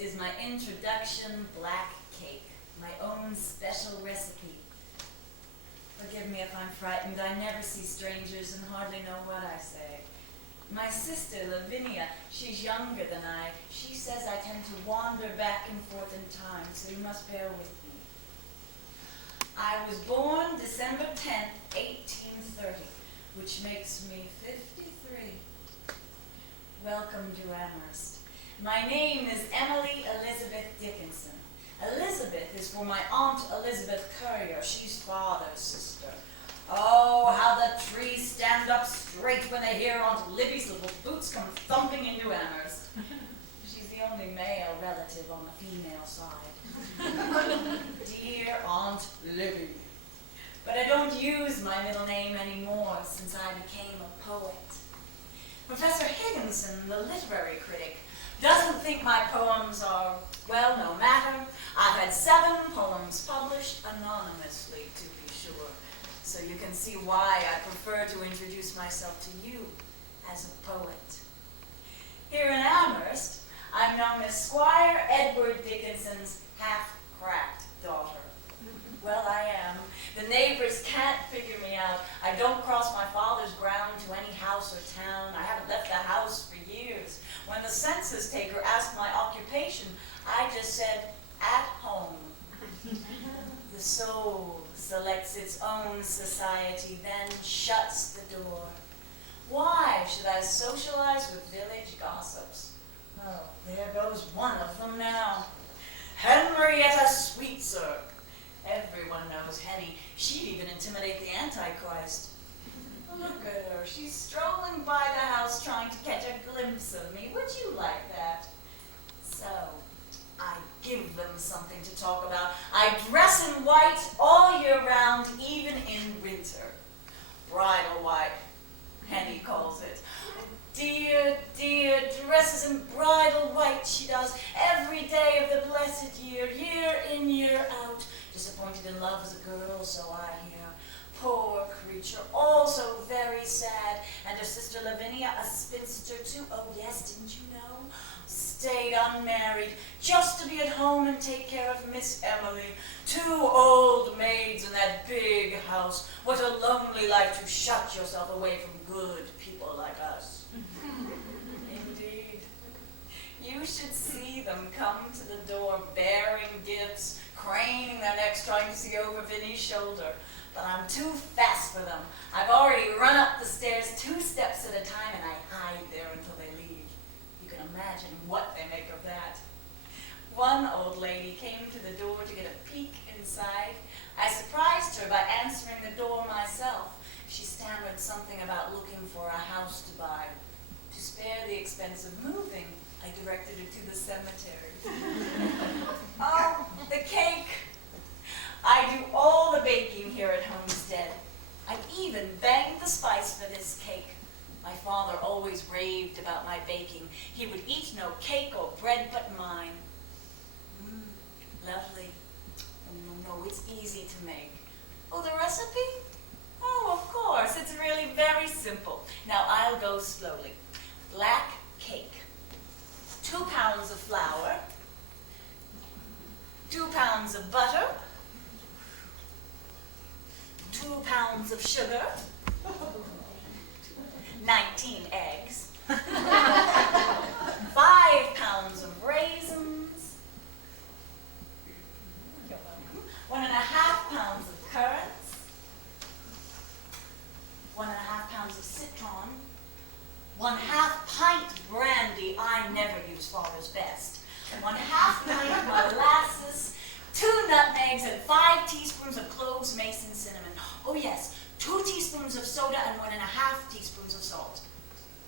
is my introduction black cake, my own special recipe. Forgive me if I'm frightened. I never see strangers and hardly know what I say. My sister, Lavinia, she's younger than I. She says I tend to wander back and forth in time, so you must bear with me. I was born December 10th, 1830, which makes me 53. Welcome to Amherst. My name is Emily Elizabeth Dickinson. Elizabeth is for my Aunt Elizabeth Currier. She's father's sister. Oh, how the trees stand up straight when they hear Aunt Libby's little boots come thumping into Amherst. She's the only male relative on the female side. Dear Aunt Libby. But I don't use my middle name anymore since I became a poet. Professor Higginson, the literary critic, doesn't think my poems are, well, no matter. I've had 7 poems published anonymously, to be sure. So you can see why I prefer to introduce myself to you as a poet. Here in Amherst, I'm known as Squire Edward Dickinson's half-cracked daughter. Well, I am. The neighbors can't figure me out. I don't cross my father's ground to any house or town. I haven't left the house for years. When the census taker asked my occupation, I just said, at home. The soul selects its own society, then shuts the door. Why should I socialize with village gossips? Oh, there goes one of them now. Henrietta Sweetser. Everyone knows Henny. She'd even intimidate the Antichrist. Look at her. She's strolling by the house trying to catch a glimpse of me. Would you like that? So, I give them something to talk about. I dress in white all year round, even in winter. Bridal white, Henny calls it. Dear, dear, dresses in bridal white she does every day of the blessed year, year in, year out. Disappointed in love as a girl, so I hear. Poor creature, also very sad. And her sister Lavinia, a spinster too. Oh yes, didn't you know? Stayed unmarried, just to be at home and take care of Miss Emily. 2 old maids in that big house. What a lonely life to shut yourself away from good people like us. Indeed. You should see them come to the door bearing gifts, craning their necks trying to see over Vinny's shoulder. But I'm too fast for them. I've already run up the stairs 2 steps at a time and I hide there until they leave. You can imagine what they make of that. One old lady came to the door to get a peek inside. I surprised her by answering the door myself. She stammered something about looking for a house to buy. To spare the expense of moving, I directed her to the cemetery. Oh, the cake! I do all the baking here at Homestead. I even banged the spice for this cake. My father always raved about my baking. He would eat no cake or bread but mine. Lovely. Oh, no, it's easy to make. Oh, the recipe? Oh, of course. It's really very simple. Now, I'll go slowly. Black cake. 2 pounds of flour. 2 pounds of butter. 2 pounds of sugar. 19 eggs. 5 pounds of raisins. 1.5 pounds of currants. 1.5 pounds of citron. 1/2 pint brandy. I never use father's best. 1/2 pint molasses. 2 nutmegs and 5 teaspoons of cloves, mace, and cinnamon. Oh yes, 2 teaspoons of soda and 1.5 teaspoons of salt.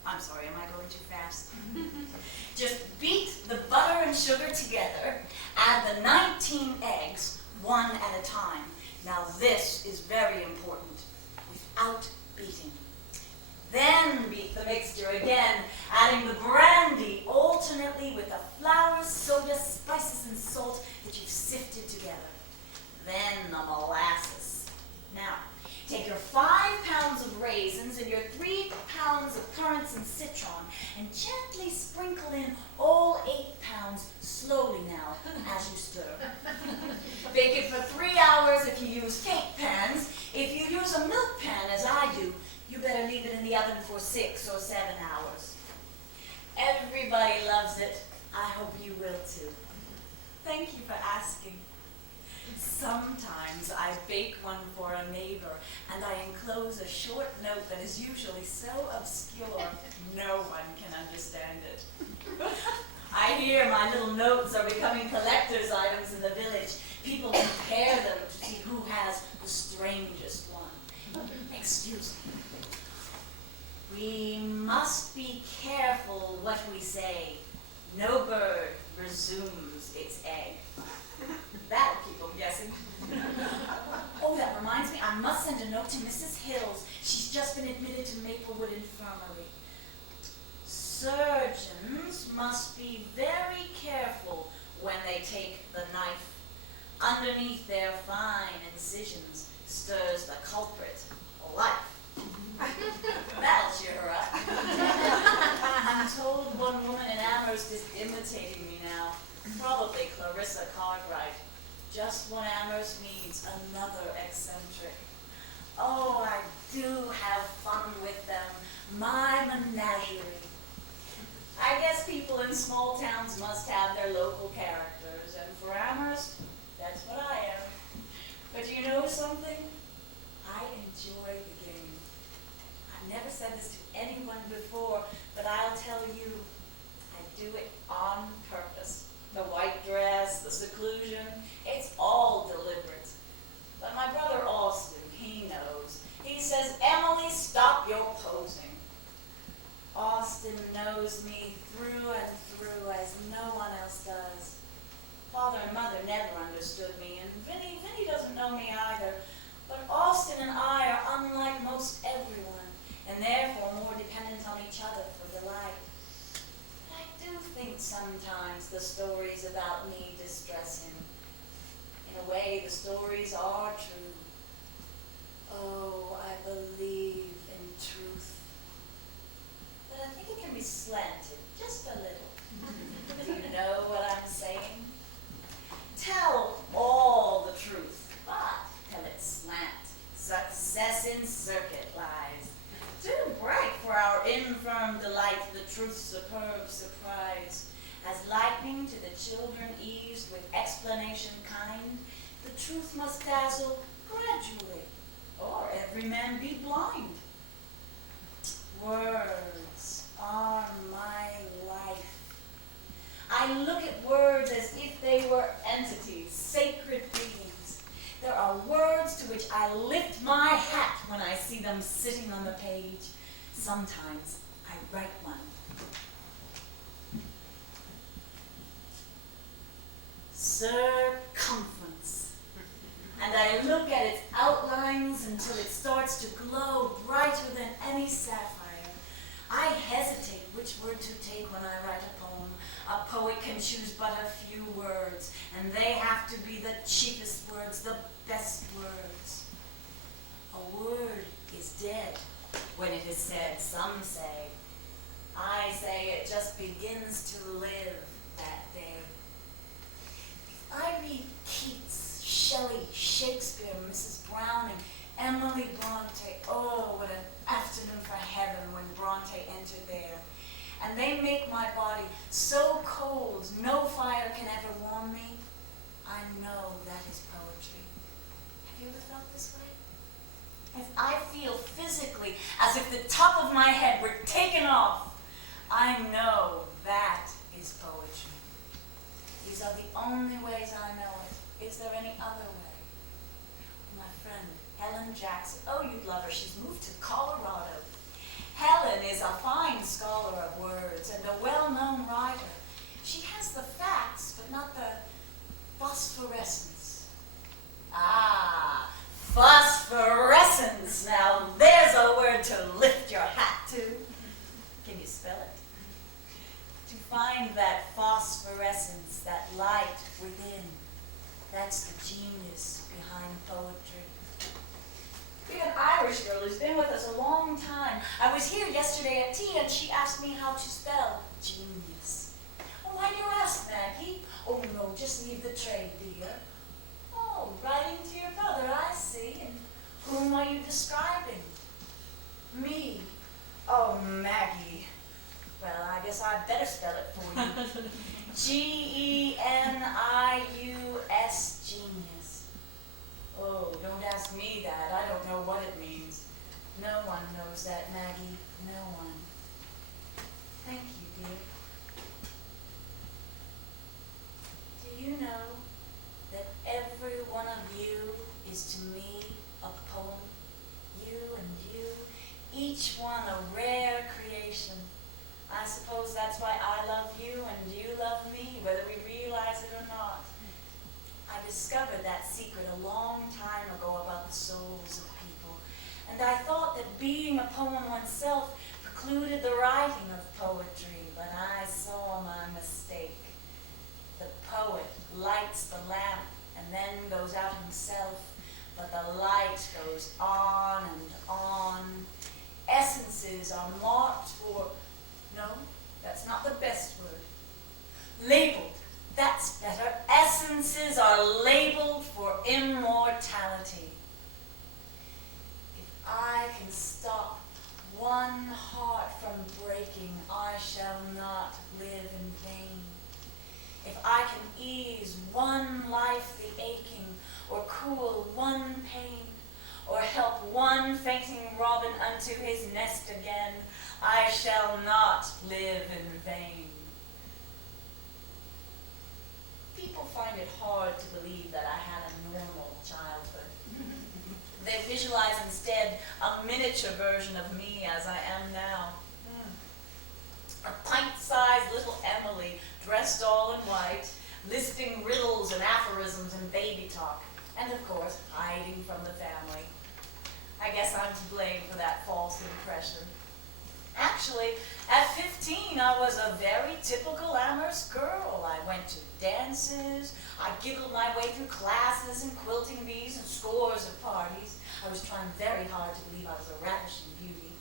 I'm sorry, am I going too fast? Just beat the butter and sugar together. Add the 19 eggs, 1 at a time. Now this is very important, without beating. Then beat the mixture again, adding the brandy alternately with the flour, soda, spices, and salt that you've sifted together. Then the molasses. Now, take your 5 pounds of raisins and your 3 pounds of currants and citron and gently sprinkle in all 8 pounds slowly if you use cake pans. If you use a milk pan, as I do, you better leave it in the oven for 6 or 7 hours. Everybody loves it. I hope you will too. Thank you for asking. Sometimes I bake one for a neighbor, and I enclose a short note that is usually so obscure no one can understand it. I hear my little notes are becoming collector's items in the village. People compare them to see who has the strangest one. Excuse me. We must be careful what we say. No bird resumes its egg. That'll keep them guessing. Oh, that reminds me, I must send a note to Mrs. Hills. She's just been admitted to Maplewood Infirmary. Surgeons must be very careful when they take the knife. Underneath their fine incisions stirs the culprit, life. That'll cheer her up. I'm told one woman in Amherst is imitating me now. Probably Clarissa Cartwright. Just what Amherst needs, another eccentric. Oh, I do have fun with them. My menagerie. I guess people in small towns must have their local characters, and for Amherst, that's what I am. But you know something? I enjoy the game. I've never said this to anyone before, but I'll tell you, I do it on purpose. The white dress, the seclusion, it's all deliberate. But my brother Austin, he knows. He says, Emily, stop your posing. Austin knows me through and through as no one else does. Father and mother never understood me, and Vinny doesn't know me either. But Austin and I are unlike most everyone, and therefore more dependent on each other for delight. But I do think sometimes the stories about me distress him. In a way, the stories are true. Oh, I believe in truth. But I think it can be slanted just a little. Do you know what I'm saying? Tell all the truth, but tell it slant. Success in circuit lies. Too bright for our infirm delight, the truth's superb surprise. As lightning to the children eased with explanation kind, the truth must dazzle gradually, or every man be blind. Words are my life. I look at words as if they were entities, sacred beings. There are words to which I lift my hat when I see them sitting on the page. Sometimes I write one. Circumference. And I look at its outlines until it starts to glow brighter than any sapphire. I hesitate which word to take when I write a poem. A poet can choose but a few words, and they have to be the cheapest words, the best words. A word is dead when it is said, some say. I say it just begins to live that day. I read Keats, Shelley, Shakespeare, Mrs. Browning, Emily Bronte. Oh, what an afternoon for heaven when Bronte entered there. And they make my body so cold, no fire can ever warm me. I know that is poetry. Have you ever felt this way? As I feel physically as if the top of my head were taken off, I know that is poetry. These are the only ways I know it. Is there any other way? My friend, Helen Jackson. Oh, you'd love her. She's moved to Colorado. Helen is a fine scholar of words and a well-known writer. She has the facts, but not the phosphorescence. Ah, phosphorescence. Now there's a word to lift your hat to. Can you spell it? To find that phosphorescence, that light within, that's the genius behind poetry. We have an Irish girl who's been with us a long time. I was here yesterday at tea and she asked me how to spell genius. Oh, why do you ask, Maggie? Oh, no, just leave the tray, dear. Oh, writing to your brother, Whom are you describing? Me? Oh, Maggie. Well, I guess I'd better spell it for you. Genius, genius. Oh, don't ask me that. I don't know what it means. No one knows that, Maggie. No one. Thank you, dear. Do you know that every one of you is to me a poem? You and you, each one a rare creation. I suppose that's why I love you and you love me, whether we realize it or not. I discovered that secret a long time ago about the souls of people, and I thought that being a poem oneself precluded the writing of poetry, but I saw my mistake. The poet lights the lamp and then goes out himself, but the light goes on and on. Essences are marked for, no, that's not the best word. Labeled, that's better. Essences are labeled for immortality. If I can stop one heart from breaking, I shall not live in vain. If I can ease one life the aching, or cool one pain, or help one fainting robin unto his nest again, I shall not live in vain. People find it hard to believe that I had a normal childhood. They visualize instead a miniature version of me as I am now. A pint-sized little Emily, dressed all in white, listing riddles and aphorisms and baby talk, and of course, hiding from the family. I guess I'm to blame for that false impression. Actually, at 15, I was a very typical Amherst girl. I went to dances, I giggled my way through classes and quilting bees and scores of parties. I was trying very hard to believe I was a ravishing beauty.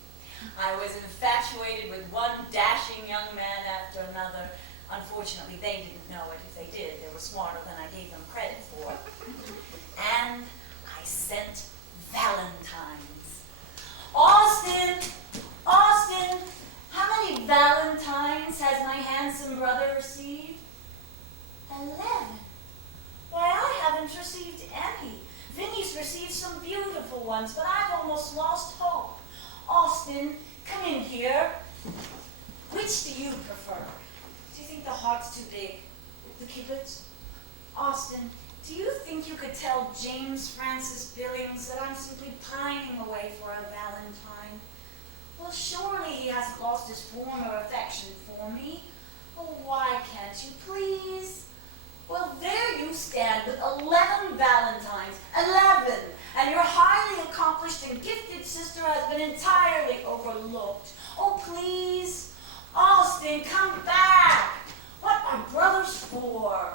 I was infatuated with one dashing young man after another. Unfortunately, they didn't know it. If they did, they were smarter than I gave them credit for. And I sent Valentines. Austin! Austin! How many Valentines has my handsome brother received? 11. Why, I haven't received any. Vinny's received some beautiful ones, but I've almost lost hope. Austin, come in here. Which do you prefer? Do you think the heart's too big? The Cupids? Austin, do you think you could tell James Francis Billings that I'm simply pining away for a Valentine? Well, surely he hasn't lost his former affection for me. Oh, why can't you please? Well, there you stand with 11 Valentines. 11! And your highly accomplished and gifted sister has been entirely overlooked. Oh, please. Austin, come back. What are brothers for?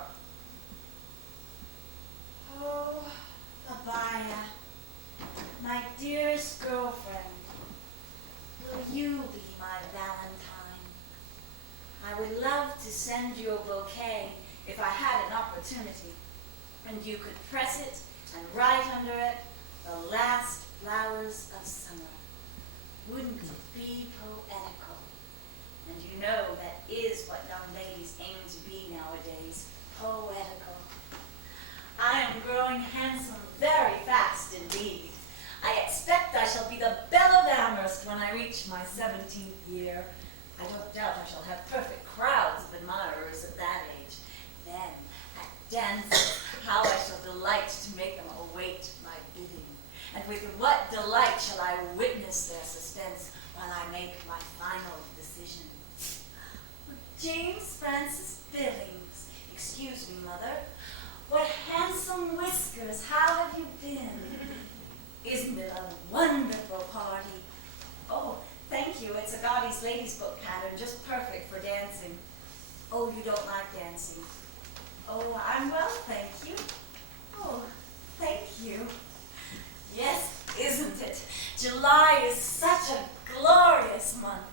Oh, Abaya, my dearest girlfriend, will you be my Valentine? I would love to send you a bouquet if I had an opportunity, and you could press it and write under it, the last flowers of summer. Wouldn't it be poetical? And you know that is what young ladies aim to be nowadays, poetical. I am growing handsome very fast indeed. I expect I shall be the Belle of Amherst when I reach my 17th year. I don't doubt I shall have perfect crowds of admirers at that age. Then, at dances, how I shall delight to make them await my bidding. And with what delight shall I witness their suspense while I make my final decision. James Francis Billings, excuse me, Mother. What handsome whiskers, how have you been? Isn't it a wonderful party? Oh, thank you, it's a Gaudí's Ladies Book pattern, just perfect for dancing. Oh, you don't like dancing? Oh, I'm well, thank you. Oh, thank you. Yes, isn't it? July is such a glorious month.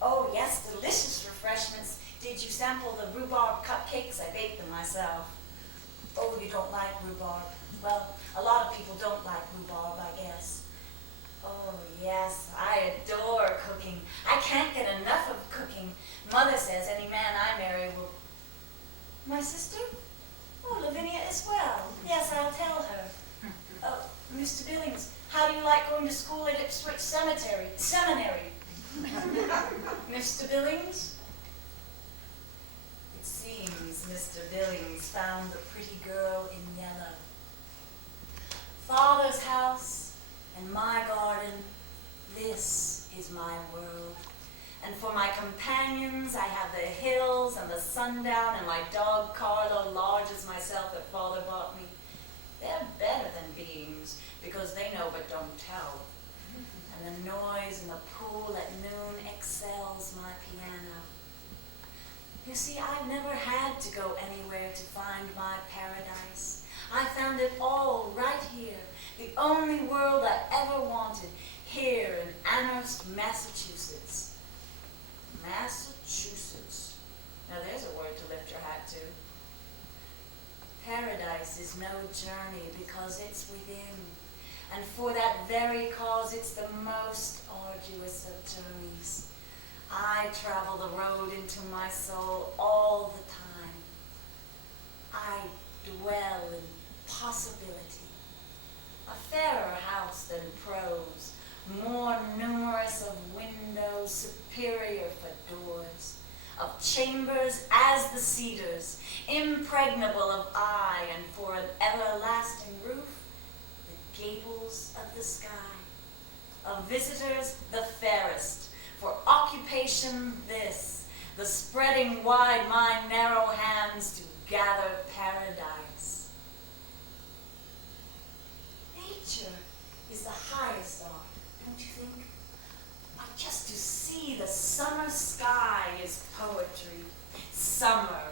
Oh, yes, delicious refreshments. Did you sample the rhubarb cupcakes? I baked them myself. Oh, you don't like rhubarb. Well, a lot of people don't like rhubarb, I guess. Yes, I adore cooking. I can't get enough of cooking. Mother says any man I marry will... My sister? Oh, Lavinia as well. Yes, I'll tell her. Oh, Mr. Billings, how do you like going to school at Ipswich Seminary? Mr. Billings? It seems Mr. Billings found the pretty girl in yellow. Father's house and my garden, this is my world. And for my companions, I have the hills and the sundown and my dog Carlo, large as myself, that Father bought me. They're better than beings because they know but don't tell. And the noise in the pool at noon excels my piano. You see, I've never had to go anywhere to find my paradise. I found it all right here, the only world I ever wanted, here in Amherst, Massachusetts. Massachusetts. Now there's a word to lift your hat to. Paradise is no journey because it's within. And for that very cause, it's the most arduous of journeys. I travel the road into my soul all the time. I dwell in possibility. A fairer house than prose, more numerous of windows, superior for doors, of chambers as the cedars, impregnable of eye, and for an everlasting roof, the gables of the sky. Of visitors, the fairest, for occupation this, the spreading wide my narrow hands to gather paradise. Nature is the highest art, don't you think? Why, just to see the summer sky is poetry. Summer.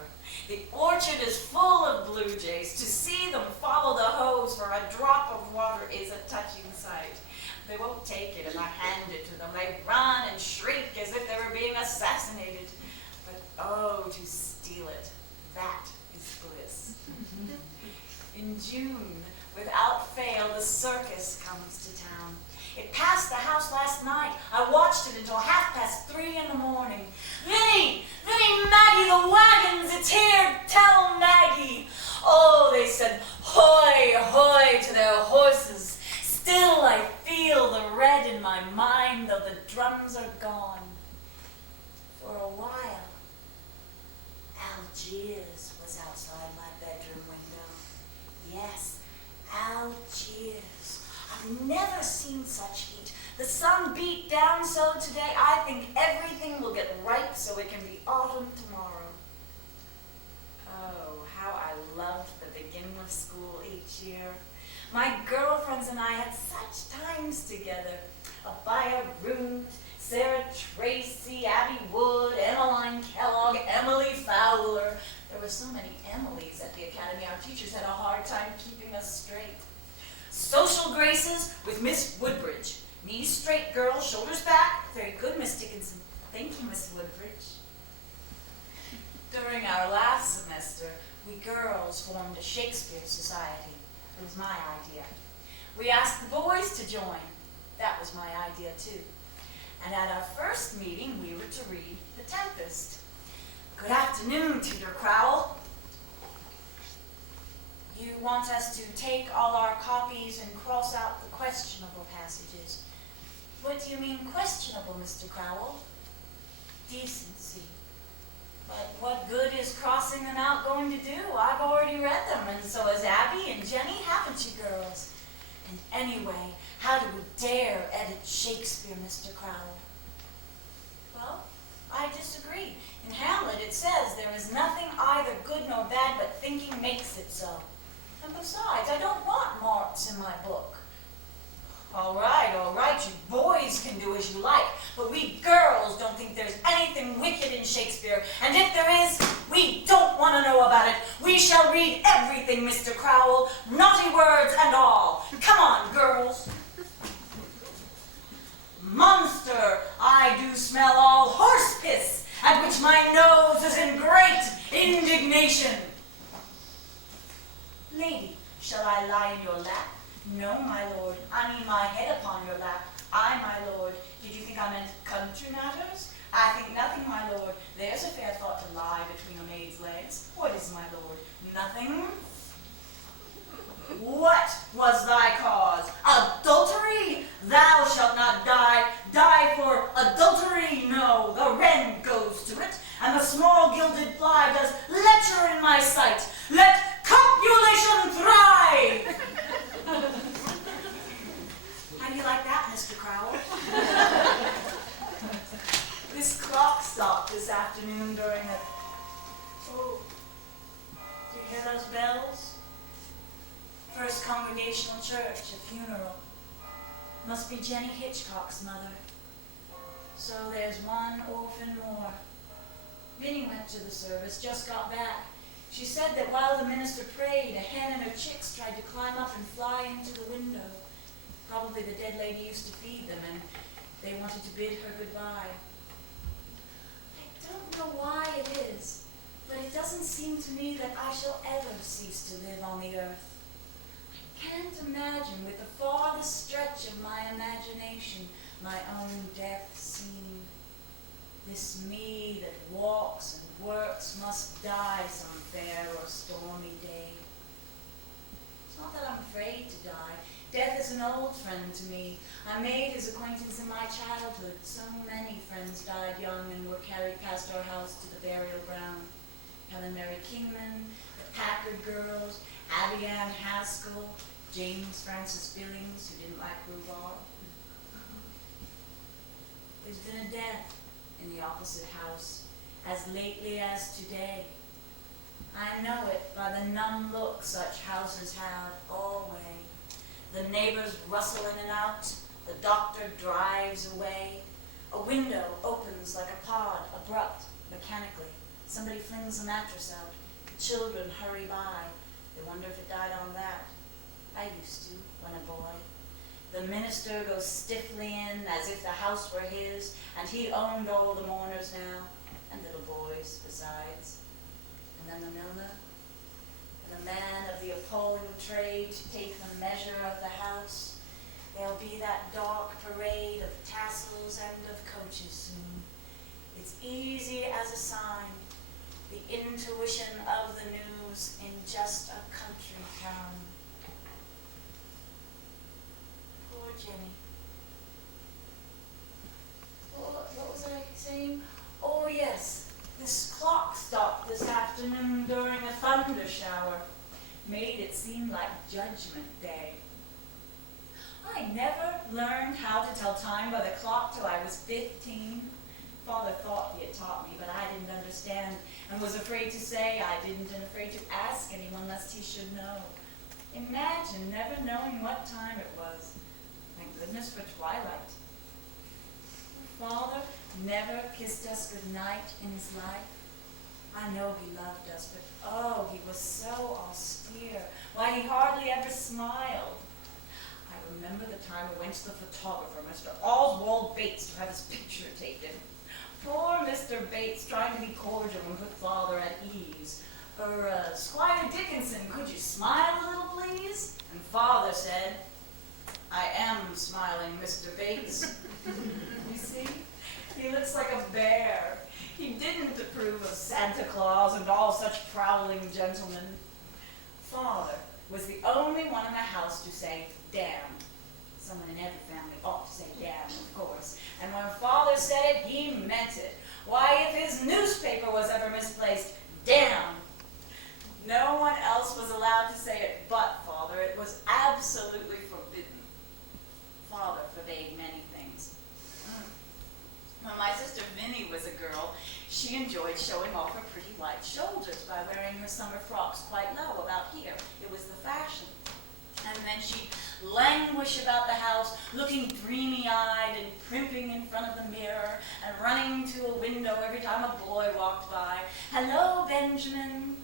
The orchard is full of blue jays. To see them follow the hose for a drop of water is a touching sight. They won't take it if I hand it to them. They run and shriek as if they were being assassinated. But oh, to steal it, that is bliss. In June, without fail, the circus comes to town. It passed the house last night. I watched it until 3:30 in the morning. Vinny! Vinny, Maggie, the wagons, it's here! Tell Maggie! Oh, they said, hoy, hoy to their horses. Still I feel the red in my mind, though the drums are gone. For a while, Algiers was outside my bedroom window. Yes, Algiers. I've never seen such heat. The sun beat down so today, I think everything will get ripe so it can be autumn tomorrow. Oh, how I loved the beginning of school each year. My girlfriends and I had such times together. Abaya Root, Sarah Tracy, Abby Wood, Emmeline Kellogg, Emily Fowler. There were so many Emilys at the academy, our teachers had a hard time keeping us straight. Social graces with Miss Woodbridge. Knees straight, girls, shoulders back. Very good, Miss Dickinson. Thank you, Miss Woodbridge. During our last semester, we girls formed a Shakespeare society. It was my idea. We asked the boys to join. That was my idea too. And at our first meeting, we were to read The Tempest. Good afternoon, Tutor Crowell. You want us to take all our copies and cross out the questionable passages. What do you mean questionable, Mr. Crowell? Decency. But what good is crossing them out going to do? I've already read them, and so has Abby and Jenny, haven't you girls? And anyway, how do we dare edit Shakespeare, Mr. Crowell? Well, I disagree. In Hamlet it says there is nothing either good nor bad, but thinking makes it so. And besides, I don't want marks in my book. All right, you boys can do as you like, but we girls don't think there's anything wicked in Shakespeare, and if there is, we don't want to know about it. We shall read everything, Mr. Crowell, naughty words and all. Come on, girls. Monster, I do smell all horse piss, at which my nose is in great indignation. Lady, shall I lie in your lap? No, my lord, I mean my head upon your lap. "Aye, my lord. Did you think I meant country matters? I think nothing, my lord. There's a fair thought to lie between a maid's legs. What is, my lord? Nothing? What was thy cause? Adultery? Thou shalt not die. Die for adultery? No, the wren goes to it, and the small gilded fly does lecher in my sight. Let copulation thrive!" How do you like that, Mr. Crowell? This clock stopped this afternoon during a... Oh, do you hear those bells? First Congregational Church, a funeral. Must be Jenny Hitchcock's mother. So there's one orphan more. Vinny went to the service, just got back. She said that while the minister prayed, a hen and her chicks tried to climb up and fly into the window. Probably the dead lady used to feed them, and they wanted to bid her goodbye. I don't know why it is, but it doesn't seem to me that I shall ever cease to live on the earth. I can't imagine, with the farthest stretch of my imagination, my own death scene. This me that walks and works must die some fair or stormy day. It's not that I'm afraid to die. Death is an old friend to me. I made his acquaintance in my childhood. So many friends died young and were carried past our house to the burial ground. Helen Mary Kingman, the Packard girls, Abby Ann Haskell, James Francis Billings, who didn't like rhubarb. There's been a death in the opposite house, as lately as today. I know it by the numb look such houses have always. The neighbors rustle in and out. The doctor drives away. A window opens like a pod, abrupt, mechanically. Somebody flings a mattress out. The children hurry by. They wonder if it died on that. I used to, when a boy. The minister goes stiffly in as if the house were his, and he owned all the mourners now, and little boys besides. And then the milliner, and the man of the appalling trade to take the measure of the house. There'll be that dark parade of tassels and of coaches soon. It's easy as a sign, the intuition of the news in just a country town. Poor Jenny. What was I saying? Oh yes, this clock stopped this afternoon during a thunder shower. Made it seem like Judgment Day. I never learned how to tell time by the clock till I was 15. Father thought he had taught me, but I didn't understand and was afraid to say I didn't and afraid to ask anyone lest he should know. Imagine never knowing what time it was. Thank goodness for twilight. Father never kissed us goodnight in his life. I know he loved us, but oh, he was so austere. Why, he hardly ever smiled. I remember the time we went to the photographer, Mr. Oswald Bates, to have his picture taken. Poor Mr. Bates, trying to be cordial and put Father at ease. Squire Dickinson, could you smile a little, please? And Father said, I am smiling, Mr. Bates. You see, he looks like a bear. He didn't approve of Santa Claus and all such prowling gentlemen. Father was the only one in the house to say, damn. Someone in every family ought to say damn, of course. And when Father said it, he meant it. Why, if his newspaper was ever misplaced, damn. No one else was allowed to say it but Father. It was absolutely forbidden. Father forbade many things. When my sister Minnie was a girl, she enjoyed showing off her pretty white shoulders by wearing her summer frocks quite low, about here. It was the fashion. And then she'd languish about the house, looking dreamy-eyed and primping in front of the mirror, and running to a window every time a boy walked by. Hello, Benjamin.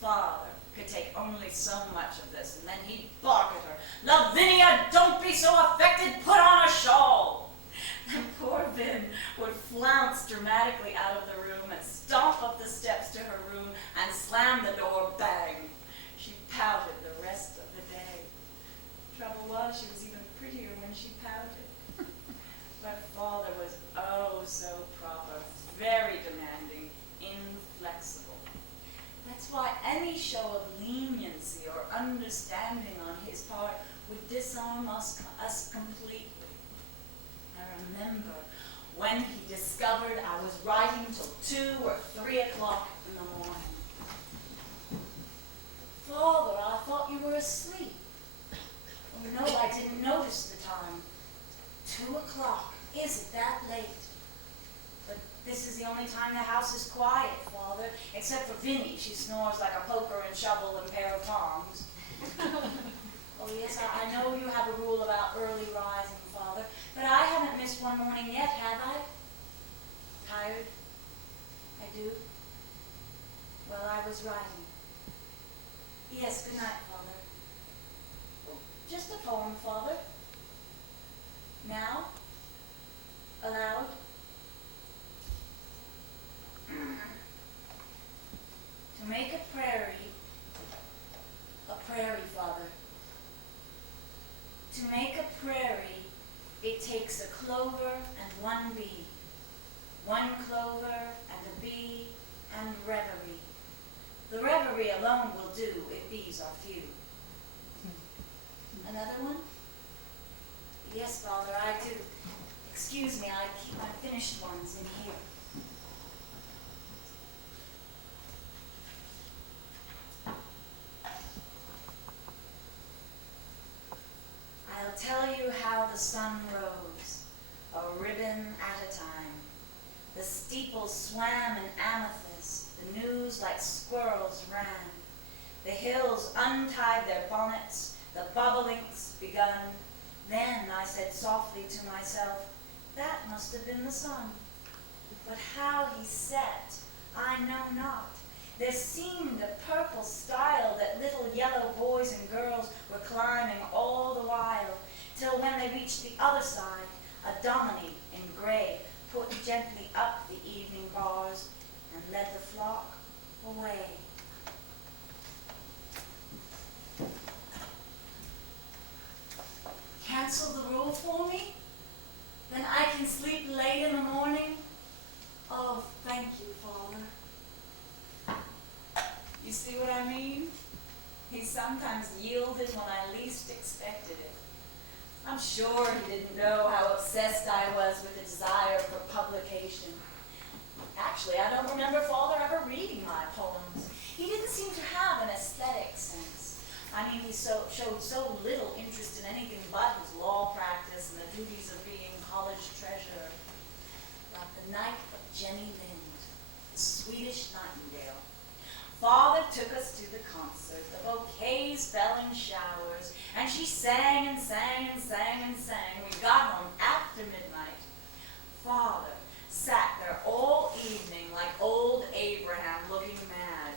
Father could take only so much of this, and then he'd bark at her. Lavinia, don't be so affected, put on a shawl. And poor Vin would flounce dramatically out of the room and stomp up the steps to her room and slam the door bang. She pouted the rest of the day. Trouble was, she was even prettier when she pouted. But Father was oh so proper, very demanding, inflexible. That's why any show of leniency or understanding on his part would disarm us completely. I remember when he discovered I was writing till 2 or 3 o'clock in the morning. Father, I thought you were asleep. Oh no, I didn't notice the time. 2 o'clock. Is it that late? But this is the only time the house is quiet, Father, except for Vinnie. She snores like a poker and shovel and pair of tongs. Oh yes, I know you have a rule about early rising, Father, but I haven't missed one morning yet, have I? Tired? I do? Well, I was writing. Yes, good night, Father. Oh, just a poem, Father. Now? Aloud? To make a prairie, Father. To make a prairie, it takes a clover and one bee. One clover and a bee and reverie. The reverie alone will do if bees are few. Another one? Yes, Father, I do. Excuse me, I keep my finished ones in here. I'll tell you how the sun rose, a ribbon at a time. The steeples swam in amethyst, the news like squirrels ran. The hills untied their bonnets, the bobolinks begun. Then I said softly to myself, that must have been the sun. But how he set, I know not. There seemed a purple stile that little yellow boys and girls were climbing all the while, till when they reached the other side, a dominie in gray put gently up the evening bars and led the flock away. Cancel the rule for me? Then I can sleep late in the morning? Oh, thank you, Father. You see what I mean? He sometimes yielded when I least expected it. I'm sure he didn't know how obsessed I was with the desire for publication. Actually, I don't remember Father ever reading my poems. He didn't seem to have an aesthetic sense. I mean, he showed so little interest in anything but his law practice and the duties of being college treasurer. But the night of Jenny Lind, the Swedish Nightingale, Father took us to the concert. The bouquets fell in showers, and she sang and sang and sang and sang. We got home after midnight. Father sat there all evening like old Abraham, looking mad.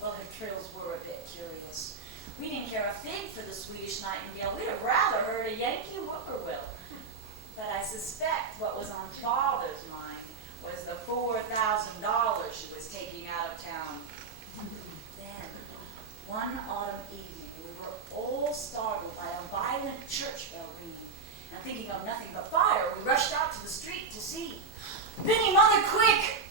Well, her trills were a bit curious. We didn't care a fig for the Swedish Nightingale. We'd have rather heard a Yankee whippoorwill. But I suspect what was on Father's mind was the $4,000 she was taking out of town. Then, one autumn evening, we were all startled by a violent church bell ringing, and thinking of nothing but fire, we rushed out to the street to see. Vinnie, Mother, quick!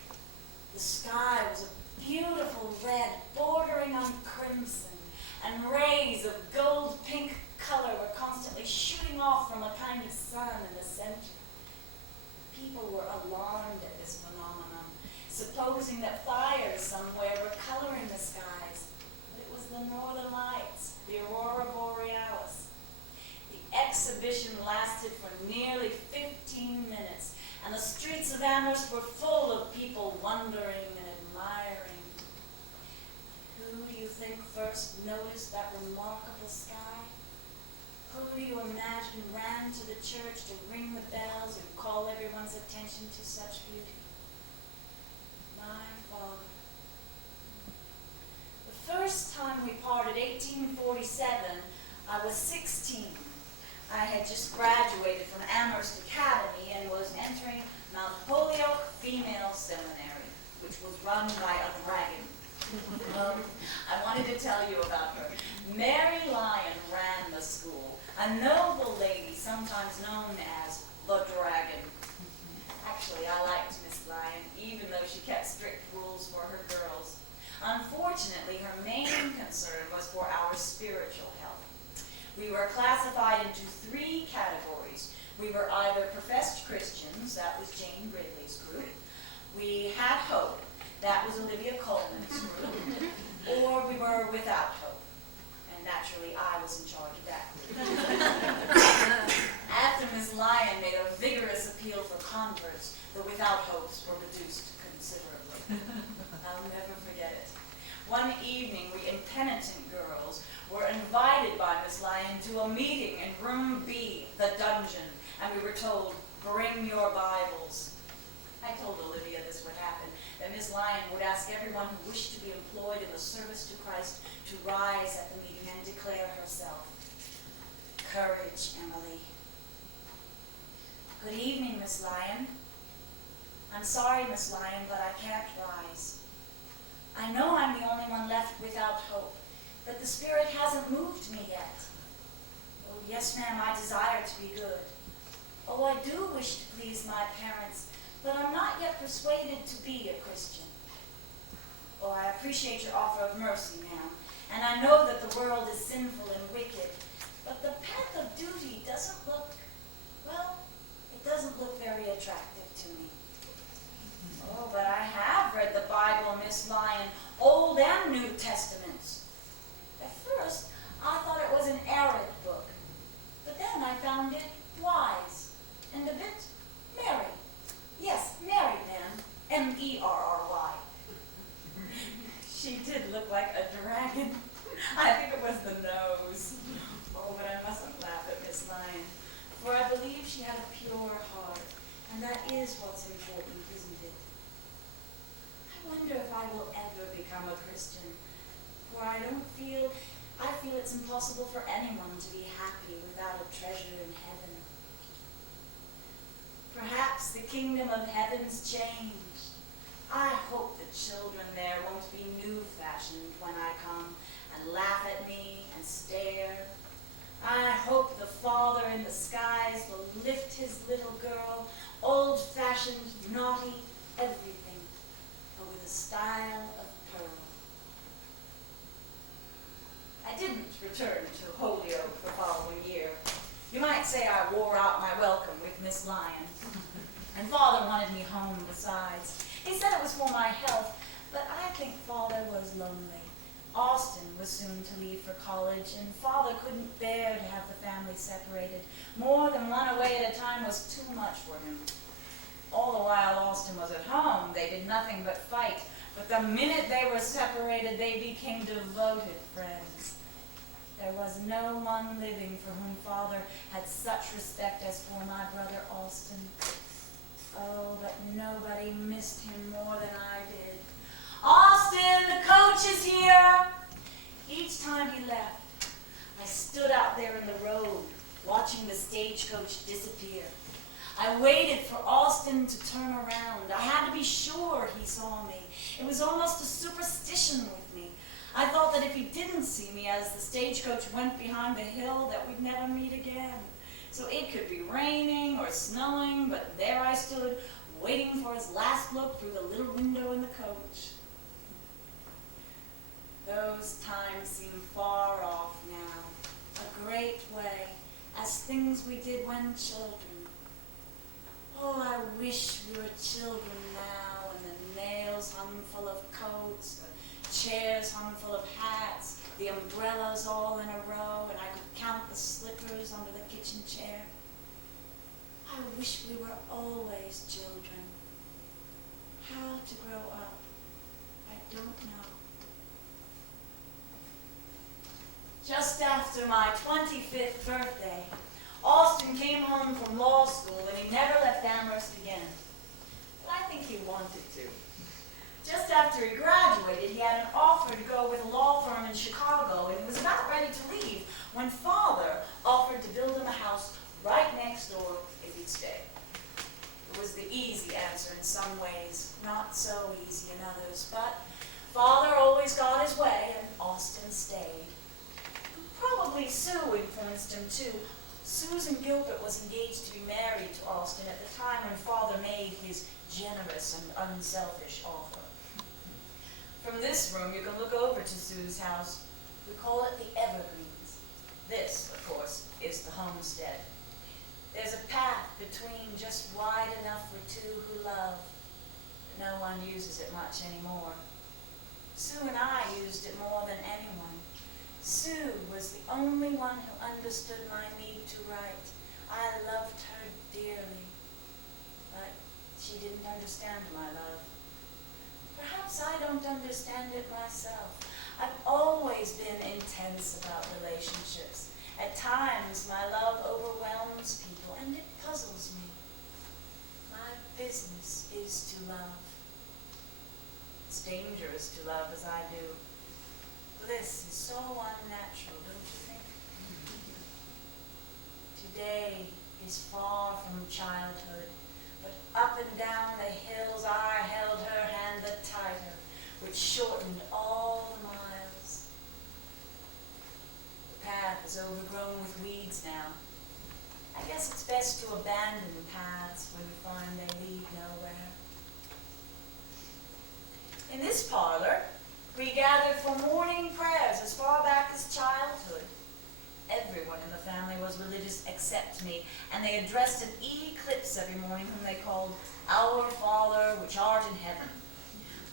The sky was a beautiful red, bordering on crimson, and rays of gold-pink color were constantly shooting off from a kind of sun in the center. People were alarmed at this phenomenon, supposing that fires somewhere were coloring the skies. But it was the northern lights, the aurora borealis. The exhibition lasted for nearly 15 minutes, and the streets of Amherst were full of people wondering and admiring. Who do you think first noticed that remarkable sky? Who do you imagine ran to the church to ring the bells and call everyone's attention to such beauty? My father. The first time we parted, 1847, I was 16. I had just graduated from Amherst Academy and was entering Mount Holyoke Female Seminary, which was run by a dragon. I wanted to tell you about her. Mary Lyon ran the school, a noble lady sometimes known as the dragon. Actually, I liked Miss Lyon, even though she kept strict rules for her girls. Unfortunately, her main concern was for our spiritual health. We were classified into 3 categories. We were either professed Christians, that was Jane Gridley's group. We had hope, that was Olivia Coleman's group. Or we were without hope. And naturally, I was in charge of that group. After Miss Lyon made a vigorous appeal for converts, the without hopes were reduced considerably. I'll never forget it. One evening, we impenitent girls were invited by Miss Lyon to a meeting in room B, the dungeon, and we were told, bring your Bibles. I told Olivia this would happen, that Miss Lyon would ask everyone who wished to be employed in the service to Christ to rise at the meeting and declare herself. Courage, Emily. Good evening, Miss Lyon. I'm sorry, Miss Lyon, but I can't rise. I know I'm the only one left without hope, but the Spirit hasn't moved me yet. Oh, yes, ma'am, I desire to be good. Oh, I do wish to please my parents, but I'm not yet persuaded to be a Christian. Oh, I appreciate your offer of mercy, ma'am, and I know that the world is sinful and wicked, but the path of duty doesn't look, well, it doesn't look very attractive to me. Oh, but I have read the Bible, Miss Lyon, Old and New Testaments. At first, I thought it was an arid book, but then I found it wise and a bit merry. Yes, merry, ma'am. M-E-R-R-Y. She did look like a dragon. I think it was the nose. Oh, but I mustn't laugh at Miss Lyon, for I believe she had a pure heart, and that is what's important, isn't it? I wonder if I will ever become a Christian, for I feel it's impossible for anyone to be happy without a treasure in heaven. Perhaps the kingdom of heaven's changed. I hope the children there won't be new-fashioned when I come and laugh at me and stare. I hope the Father in the skies will lift his little girl, old-fashioned, naughty, everything, but with a style of pearl. I didn't return to Holyoke the following year. You might say I wore out my welcome with Miss Lyon. And Father wanted me home besides. He said it was for my health, but I think Father was lonely. Austin was soon to leave for college, and Father couldn't bear to have the family separated. More than one away at a time was too much for him. All the while Austin was at home, they did nothing but fight. But the minute they were separated, they became devoted friends. There was no one living for whom Father had such respect as for my brother Austin. Oh, but nobody missed him more than I did. Austin, the coach is here! Each time he left, I stood out there in the road, watching the stagecoach disappear. I waited for Austin to turn around. I had to be sure he saw me. It was almost a superstition with me. I thought that if he didn't see me as the stagecoach went behind the hill, that we'd never meet again. So it could be raining or snowing, but there I stood, waiting for his last look through the little window in the coach. Those times seem far off now, a great way, as things we did when children. Oh, I wish we were children now, and the nails hung full of coats, the chairs hung full of hats, the umbrellas all in a row, and I could count the slippers under the kitchen chair. I wish we were always children. How to grow up, I don't know. Just after my 25th birthday, Austin came home from law school and he never left Amherst again. But I think he wanted to. Just after he graduated, he had an offer to go with a law firm in Chicago, and he was about ready to leave when Father offered to build him a house right next door if he'd stay. It was the easy answer in some ways, not so easy in others, but Father always got his way, and Austin stayed. Probably Sue influenced him too. Susan Gilbert was engaged to be married to Austin at the time when Father made his generous and unselfish offer. From this room, you can look over to Sue's house. We call it the Evergreens. This, of course, is the homestead. There's a path between just wide enough for two who love, but no one uses it much anymore. Sue and I used it more than anyone. Sue was the only one who understood my need to write. I loved her dearly, but she didn't understand my love. Perhaps I don't understand it myself. I've always been intense about relationships. At times, my love overwhelms people, and it puzzles me. My business is to love. It's dangerous to love as I do. Bliss is so unnatural, don't you think? Today is far from childhood, but up and down the hills I held her hand the tighter, which shortened all the miles. The path is overgrown with weeds now. I guess it's best to abandon paths when you find they lead nowhere. In this parlor, we gathered for morning prayers as far back as childhood. Everyone in the family was religious except me, and they addressed an eclipse every morning whom they called Our Father which art in heaven.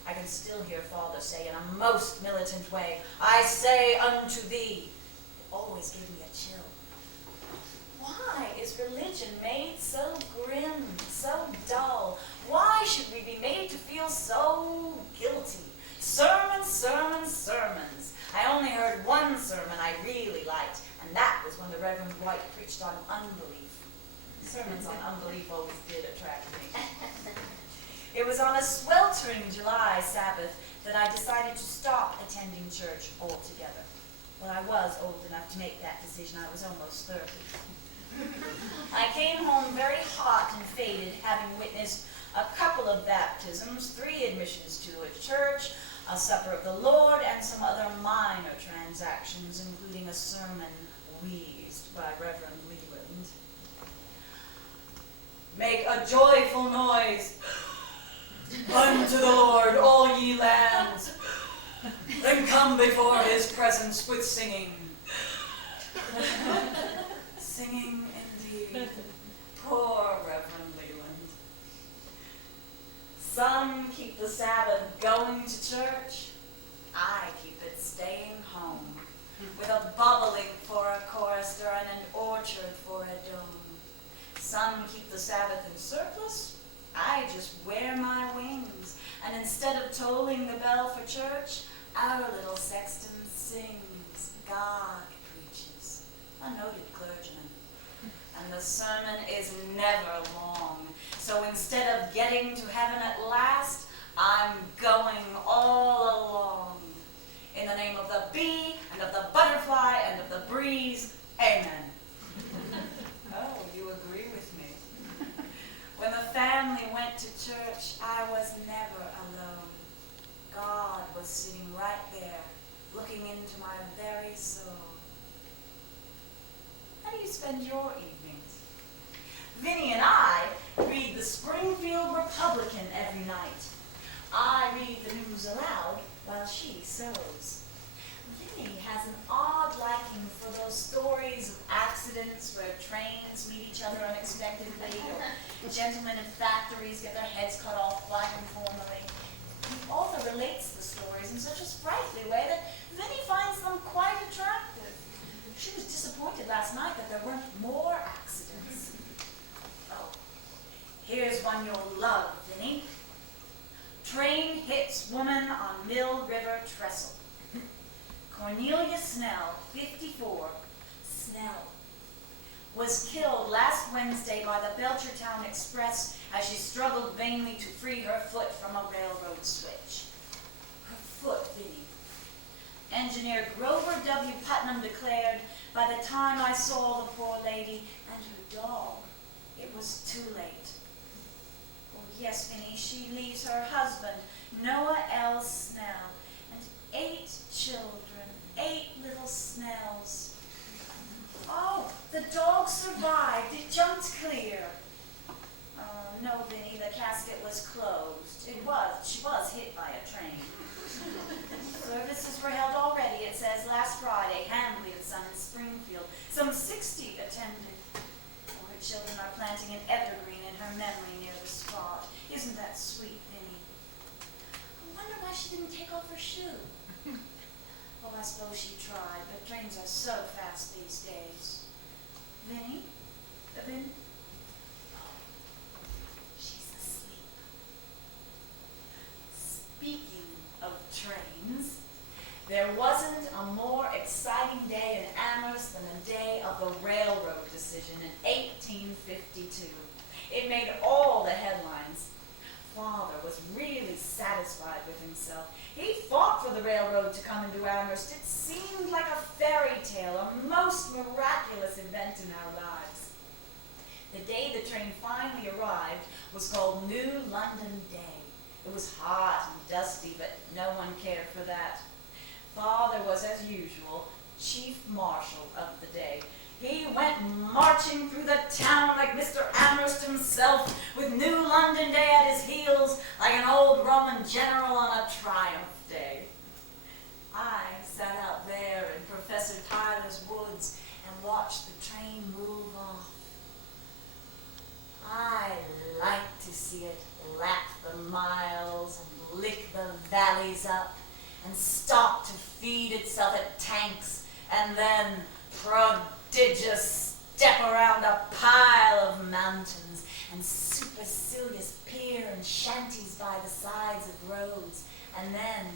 I can still hear Father say in a most militant way, I say unto thee. It always gave me a chill. Why is religion made so grim, so dull? Why should we be made to feel so guilty? Sermons, sermons, sermons. I only heard one sermon I really liked, and that was when the Reverend White preached on unbelief. Sermons on unbelief always did attract me. It was on a sweltering July Sabbath that I decided to stop attending church altogether. Well, I was old enough to make that decision. I was almost 30. I came home very hot and faded, having witnessed a couple of baptisms, 3 admissions to a church, a supper of the Lord, and some other minor transactions, including a sermon wheezed by Reverend Leland. Make a joyful noise unto the Lord, all ye lands. Then come before his presence with singing. Singing indeed. Poor Reverend Leland. Some keep the Sabbath going to church. I keep it staying home, with a bubbling for a chorister and an orchard for a dome. Some keep the Sabbath in surplus. I just wear my wings, and instead of tolling the bell for church, our little sexton sings, God preaches, a noted clergyman. And the sermon is never long. So instead of getting to heaven at last, I'm going all along. In the name of the bee, and of the butterfly, and of the breeze, amen. Oh, you agree with me. When the family went to church, I was never alone. God was sitting right there, looking into my very soul. How do you spend your evenings? Vinny and I read the Springfield Republican every night. I read the news aloud while she sews. Vinny has an odd liking for those stories of accidents where trains meet each other unexpectedly, or gentlemen in factories get their heads cut off quite informally. The author relates the stories in such a sprightly way that Vinny finds them quite attractive. She was disappointed last night that there weren't more accidents. Oh, here's one you'll love, Vinny. Train hits woman on Mill River trestle. Cornelia Snell, 54, Snell, was killed last Wednesday by the Belchertown Express as she struggled vainly to free her foot from a railroad switch. Her foot, Vinny. Engineer Grover W. Putnam declared, by the time I saw the poor lady and her dog, it was too late. Oh, yes, Vinny, she leaves her husband, Noah L. Snell, and 8 children, 8 little Snells. Oh, the dog Friday, Hamley and Son in Springfield. Some 60 attended. Oh, her children are planting an evergreen in her memory near the spot. Isn't that sweet, Vinny? I wonder why she didn't take off her shoe. Well, I suppose she tried, but trains are so fast these days. Vinny? Vin? Oh, she's asleep. Speaking of trains, there wasn't a more exciting day in Amherst than the day of the railroad decision in 1852. It made all the headlines. Father was really satisfied with himself. He fought for the railroad to come into Amherst. It seemed like a fairy tale, a most miraculous event in our lives. The day the train finally arrived was called New London Day. It was hot and dusty, but no one cared for that. Father was, as usual, chief marshal of the day. He went marching through the town like Mr. Amherst himself, with New London Day at his heels, like an old Roman general on a triumph day. I sat out there in Professor Tyler's woods and watched the train move off. I liked to see it lap the miles and lick the valleys up and stop to feed itself at tanks and then prodigious step around a pile of mountains and supercilious pier and shanties by the sides of roads, and then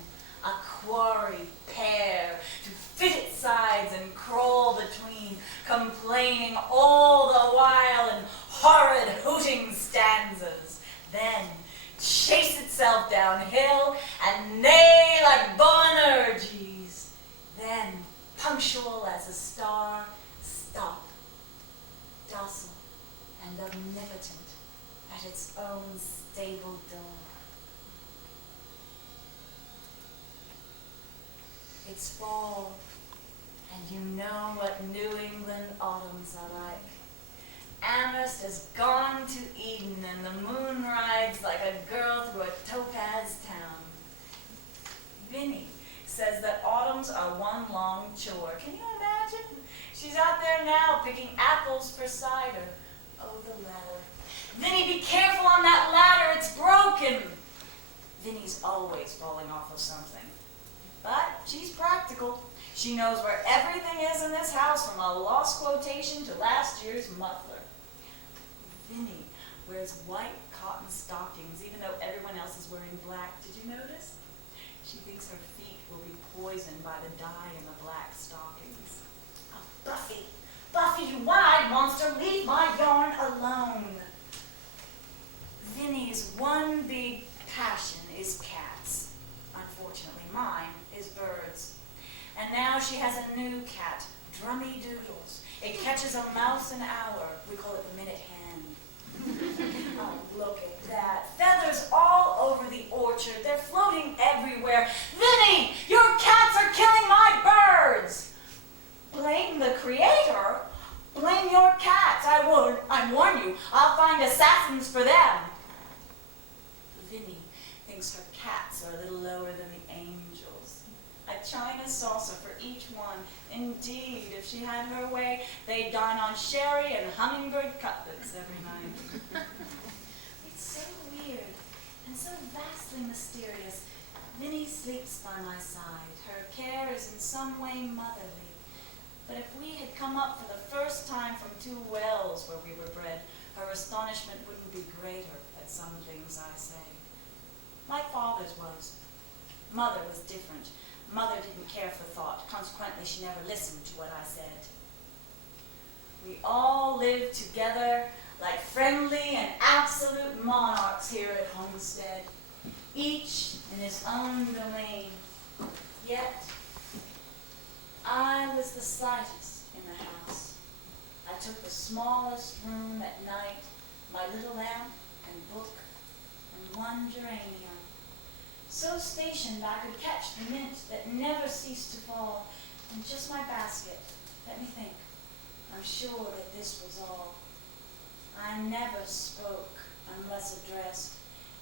a quarry pair to fit its sides and crawl between, complaining all the while in horrid hooting stanzas, then chase itself downhill and neigh like Boanerges, then, punctual as a star, stop, docile and omnipotent at its own stable door. It's fall, and you know what New England autumns are like. Amherst has gone to Eden, and the moon rides like a girl through a topaz town. Vinny says that autumns are one long chore. Can you imagine? She's out there now picking apples for cider. Oh, the ladder. Vinny, be careful on that ladder, it's broken. Vinny's always falling off of something. But she's practical. She knows where everything is in this house, from a lost quotation to last year's muffler. Vinny wears white cotton stockings, even though everyone else is wearing black. Did you notice? She thinks her feet will be poisoned by the dye in the black stockings. Oh, Buffy! Buffy, you one-eyed monster, leave my yarn alone. Vinny's one big passion is cats. Unfortunately, mine is birds. And now she has a new cat, Drummy Doodles. It catches a mouse an hour. We call it the minute hand. Oh, look at that. Feathers all over the orchard. They're floating everywhere. Vinny, your cats are killing my birds. Blame the creator? Blame your cats. I warn you, I'll find assassins for them. Vinny thinks her cats are a little lower than the angels. A china saucer for each one. Indeed, if she had her way, they'd dine on sherry and hummingbird cutlets every night. It's so weird and so vastly mysterious. Vinny sleeps by my side. Her care is in some way motherly. But if we had come up for the first time from two wells where we were bred, her astonishment wouldn't be greater at some things I say. Like Father's was. Mother was different. Mother didn't care for thought. Consequently, she never listened to what I said. We all lived together like friendly and absolute monarchs here at Homestead, each in his own domain. Yet, I was the slightest in the house. I took the smallest room at night, my little lamp and book, and one geranium. So stationed I could catch the mint that never ceased to fall, and just my basket. Let me think. I'm sure that this was all. I never spoke unless addressed,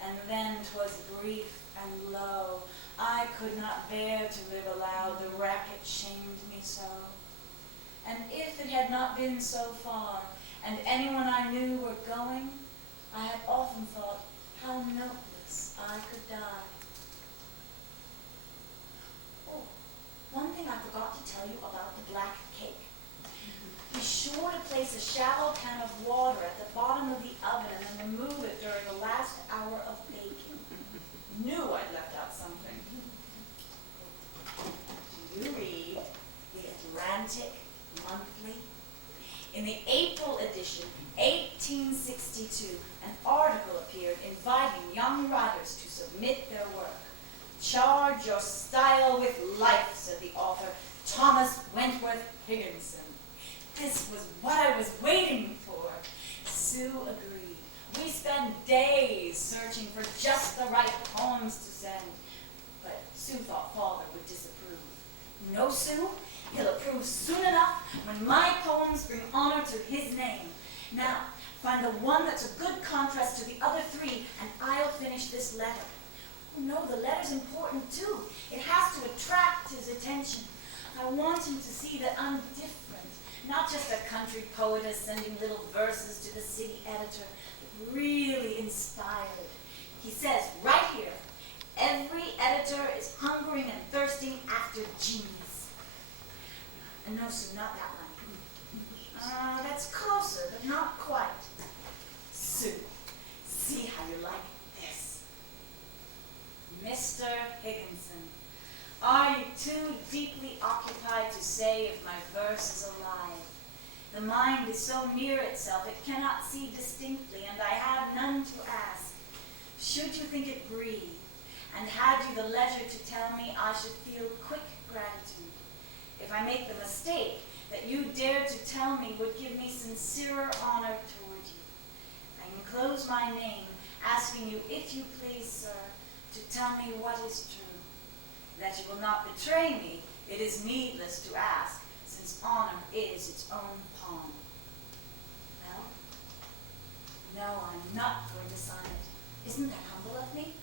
and then 'twas brief And lo, I could not bear to live aloud, the racket shamed me so. And if it had not been so far, and anyone I knew were going, I have often thought how noteless I could die. Oh, one thing I forgot to tell you about the black cake. Be sure to place a shallow pan of water at the bottom of the oven and then remove it during the last hour of baking. Knew I'd left out something. Do you read the Atlantic Monthly? In the April edition, 1862, an article appeared inviting young writers to submit their work. Charge your style with life, said the author, Thomas Wentworth Higginson. This was what I was waiting for. Sue agreed. We spent days searching for just the right poems to send. But Sue thought Father would disapprove. No, Sue, he'll approve soon enough when my poems bring honor to his name. Now, find the one that's a good contrast to the other three, and I'll finish this letter. Oh, no, the letter's important too. It has to attract his attention. I want him to see that I'm different. Not just a country poetess sending little verses to the city editor, but really inspired. He says right here, every editor is hungering and thirsting after genius. And no, Sue, not that one. That's closer, but not quite. Sue, see how you like this. Mr. Higginson, are you too deeply occupied to say if my verse is alive? The mind is so near itself it cannot see distinctly, and I have none to ask. Should you think it breathe, and had you the leisure to tell me, I should feel quick gratitude. If I make the mistake that you dare to tell me would give me sincerer honor toward you. I enclose my name, asking you, if you please, sir, to tell me what is true. That you will not betray me, it is needless to ask, since honor is its own palm. Well, no, I'm not going to sign it. Isn't that humble of me?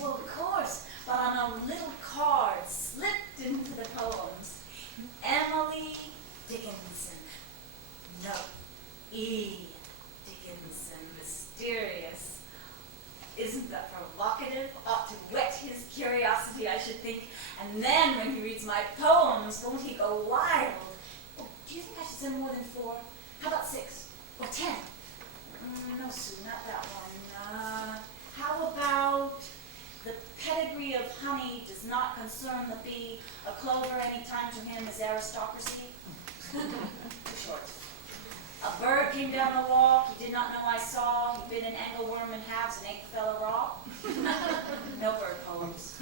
Well, of course, but on a little card slipped into the poems. Emily Dickinson. No, E. Dickinson, mysterious. Isn't that provocative? Ought to whet his curiosity, I should think. And then when he reads my poems, won't he go wild? Oh, do you think I should send more than 4? How about 6? Or 10? No, Sue, not that one. How about the pedigree of honey does not concern the bee. A clover any time to him is aristocracy. Too short. A bird came down the walk, he did not know I saw, he bit an angleworm in halves and ate the fellow raw. No bird poems.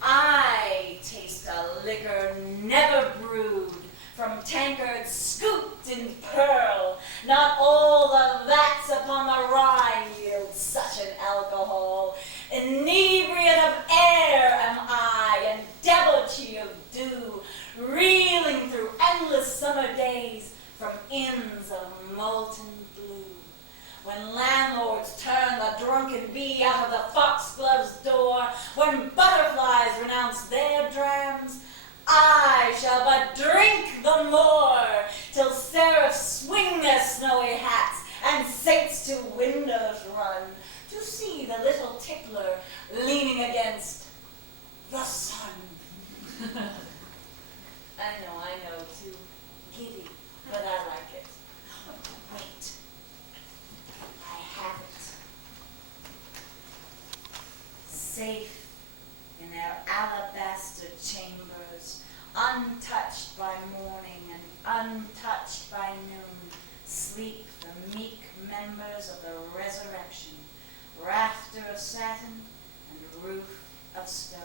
I taste a liquor never brewed, from tankards scooped in pearl. Not all the vats upon the rye yield such an alcohol. Inebriate of air am I, and debauchee of dew, reeling through endless summer days from inns of molten blue. When landlords turn the drunken bee out of the foxglove's door, when butterflies renounce their drams, I shall but drink the more, till seraphs swing their snowy hats, and saints to windows run, to see the little tickler leaning against the sun. I know, too giddy, but I like it. Wait, I have it. Safe in their alabaster chambers, untouched by morning and untouched by noon, sleep the meek members of the resurrection, rafter of satin and roof of stone.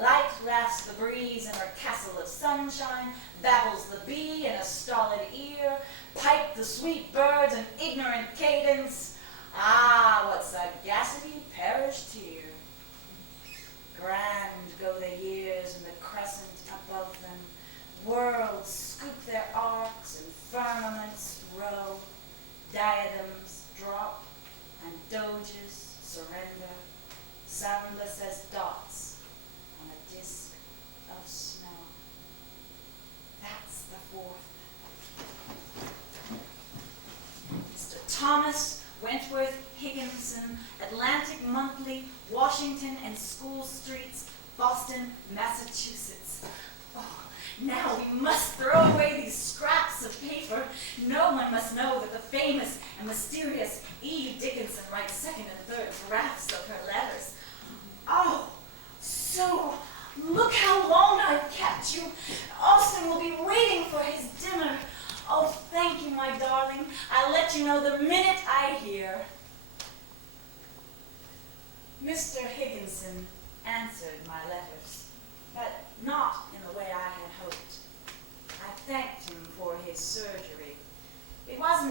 Light laughs the breeze in her castle of sunshine, babbles the bee in a stolid ear, pipe the sweet birds in ignorant cadence. Ah, what sagacity perished here. Grand go the years in the crescent above them. Worlds scoop their arcs and firmaments row. Diadems drop and doges surrender.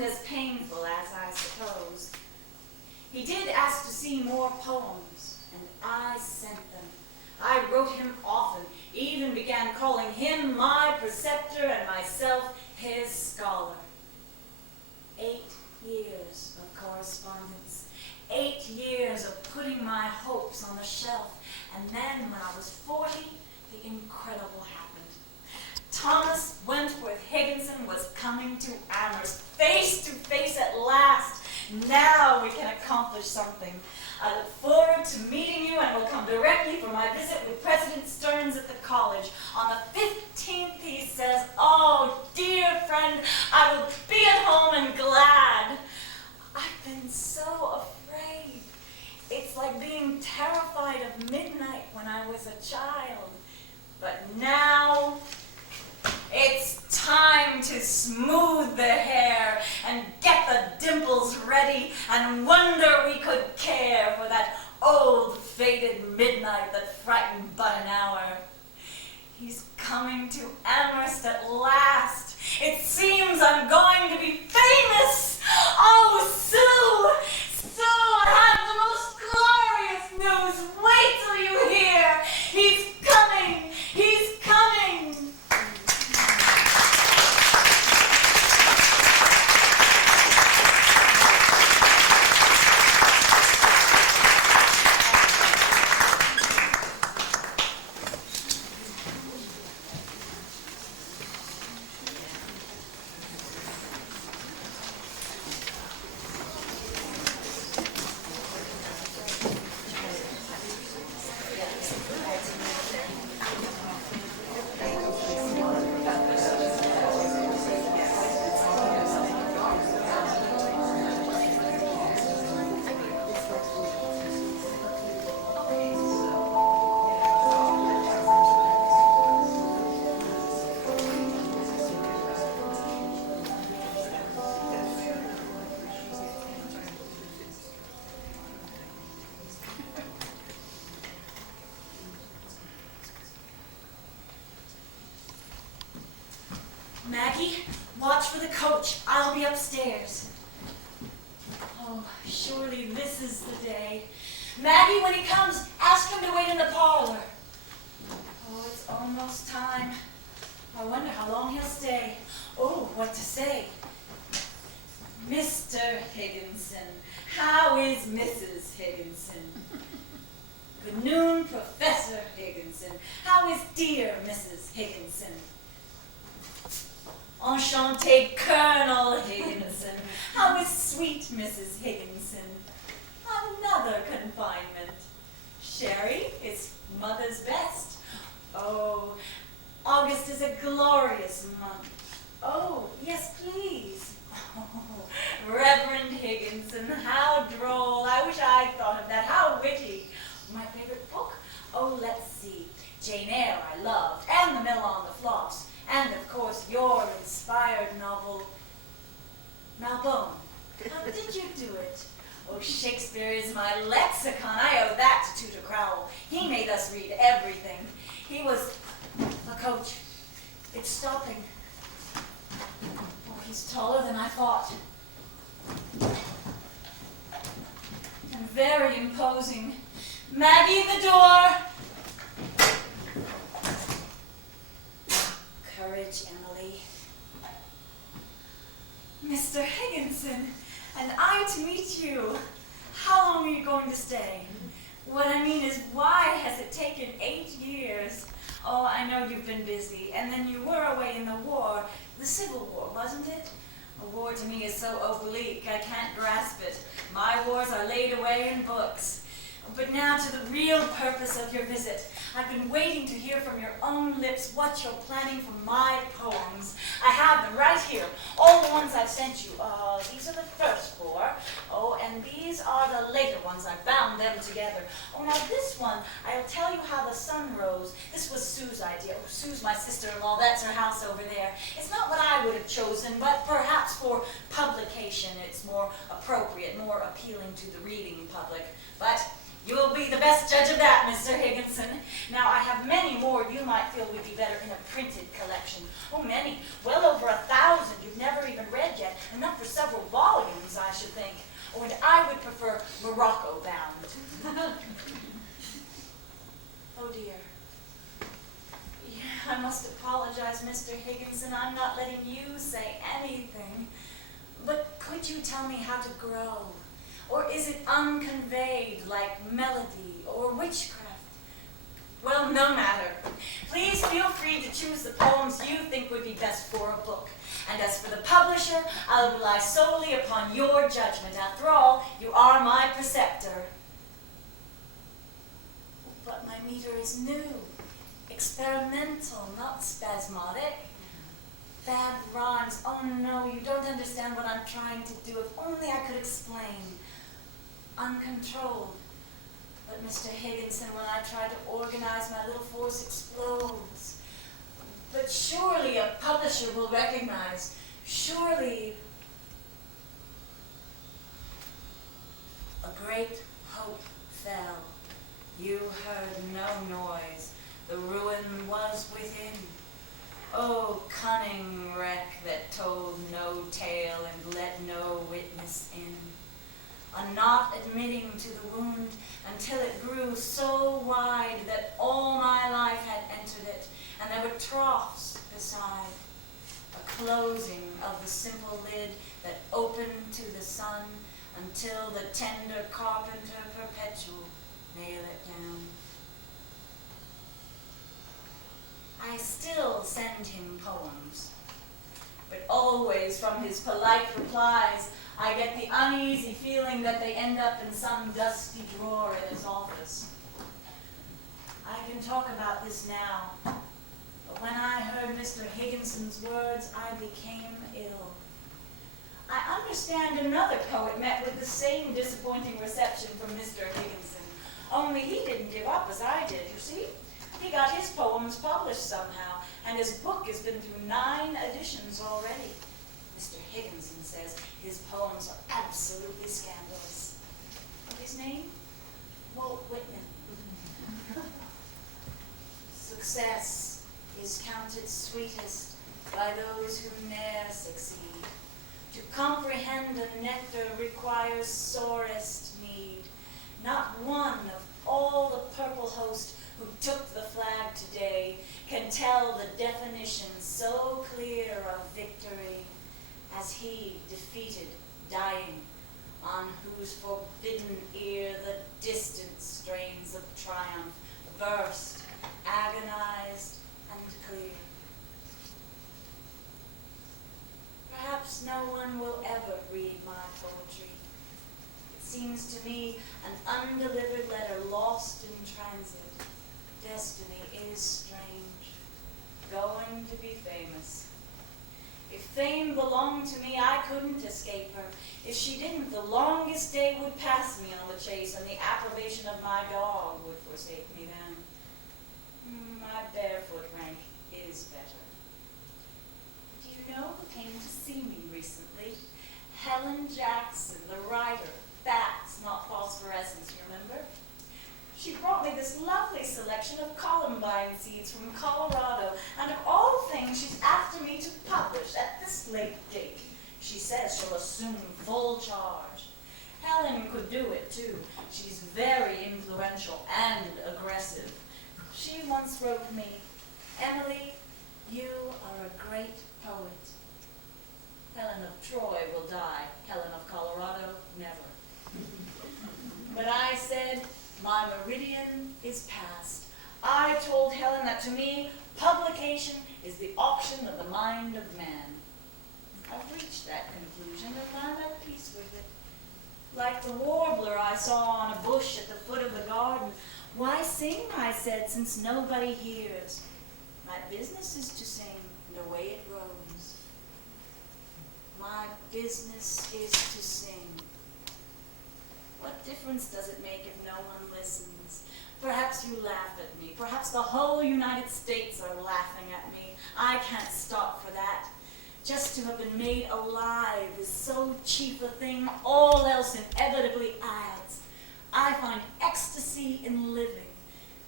as painful as I supposed. He did ask to see more poems, and I sent them. I wrote him often, even began calling him my preceptor and myself his scholar. 8 years of correspondence, 8 years of putting my hopes on the shelf, and then when I was 40, the incredible happened. Thomas Wentworth Higginson was coming to Amherst, face to face at last. Now we can accomplish something. I look forward to meeting you and will come directly for my visit with President Stearns at the college. On the 15th, he says, "Oh, dear friend, I will be at home and glad." I've been so afraid. It's like being terrified of midnight when I was a child. But now it's time to smooth the hair and get the dimples ready and wonder we could care for that old faded midnight that frightened but an hour. He's coming to Amherst at last. It seems I'm going to be famous. Oh, Sue! Sue, I have the most glorious news. Wait till you hear. He's coming. He's coming. Maggie, watch for the coach. I'll be upstairs. Oh, surely this is the day. Maggie, when he comes, ask him to wait in the parlor. Oh, it's almost time. I wonder how long he'll stay. Oh, what to say? Mr. Higginson. How is Mrs. Higginson? Good noon, Professor Higginson. How is dear Mrs. Higginson? Enchanté, Colonel Higginson. How is sweet Mrs. Higginson? Another confinement. Sherry is mother's best. Oh, August is a glorious month. Oh, yes, please. Oh, Reverend Higginson, how droll. I wish I'd thought of that. How witty. My favorite book? Oh, let's see. Jane Eyre I loved, and The Mill on the Floss. And, of course, your inspired novel, Malbone. How did you do it? Oh, Shakespeare is my lexicon. I owe that to Tutor Crowell. He made us read everything. He was a coach. It's stopping. Oh, he's taller than I thought. And very imposing. Maggie, the door! Courage, Emily. Mr. Higginson, and I to meet you. How long are you going to stay? What I mean is, why has it taken 8 years? Oh, I know you've been busy, and then you were away in the war. The Civil War, wasn't it? A war to me is so oblique, I can't grasp it. My wars are laid away in books. But now to the real purpose of your visit. I've been waiting to hear from your own lips what you're planning for my poems. I have them right here, all the ones I've sent you. These are the first 4. Oh, and these are the later ones. I bound them together. Oh, now this one, I'll tell you how the sun rose. This was Sue's idea. Oh, Sue's my sister-in-law. That's her house over there. It's not what I would have chosen, but perhaps for publication it's more appropriate, more appealing to the reading public. But You will be the best judge of that, Mr. Higginson. Now, I have many more you might feel would be better in a printed collection. Oh, many. Well over 1,000 you've never even read yet. Enough for several volumes, I should think. Oh, and I would prefer Morocco bound. Oh, dear. Yeah, I must apologize, Mr. Higginson. I'm not letting you say anything. But could you tell me how to grow? Or is it unconveyed like melody or witchcraft? Well, no matter. Please feel free to choose the poems you think would be best for a book. And as for the publisher, I'll rely solely upon your judgment. After all, you are my preceptor. But my meter is new, experimental, not spasmodic. Bad rhymes. Oh no, you don't understand what I'm trying to do. If only I could explain. Uncontrolled. But Mr. Higginson, when I try to organize, my little force explodes. But surely a publisher will recognize. Surely a great hope fell. You heard no noise. The ruin was within. Oh, cunning wreck that told no tale and let no witness in. A not admitting to the wound until it grew so wide that all my life had entered it, and there were troughs beside. A closing of the simple lid that opened to the sun until the tender carpenter perpetual nail it down. I still send him poems, but always from his polite replies I get the uneasy feeling that they end up in some dusty drawer in his office. I can talk about this now, but when I heard Mr. Higginson's words, I became ill. I understand another poet met with the same disappointing reception from Mr. Higginson, only he didn't give up as I did, you see. He got his poems published somehow, and his book has been through 9 editions already. Mr. Higginson says his poems are absolutely scandalous. What's his name? Walt Whitman. Success is counted sweetest by those who ne'er succeed. To comprehend the nectar requires sorest need. Not one of all the purple host who took the flag today can tell the definition so clear of victory as he defeated, dying, on whose forbidden ear the distant strains of triumph burst, agonized and clear. Perhaps no one will ever read my poetry. It seems to me an undelivered letter lost in transit. Destiny is strange, going to be famous. If fame belonged to me, I couldn't escape her. If she didn't, the longest day would pass me on the chase, and the approbation of my dog would forsake me then. My barefoot rank is better. Do you know who came to see me recently? Helen Jackson, the writer. Facts, not phosphorescence, you remember? She brought me this lovely selection of columbine seeds from Colorado, and of all things, she's after me to publish at this late date. She says she'll assume full charge. Helen could do it, too. She's very influential and aggressive. She once wrote me, "Emily, you are a great poet. Helen of Troy will die. Helen of Colorado, never." But I said, my meridian is past. I told Helen that to me, publication is the auction of the mind of man. I've reached that conclusion, and I'm at peace with it. Like the warbler I saw on a bush at the foot of the garden. Why sing, I said, since nobody hears? My business is to sing, and away it roams. My business is to sing. What difference does it make if no one listens? Perhaps you laugh at me. Perhaps the whole United States are laughing at me. I can't stop for that. Just to have been made alive is so cheap a thing, all else inevitably adds. I find ecstasy in living.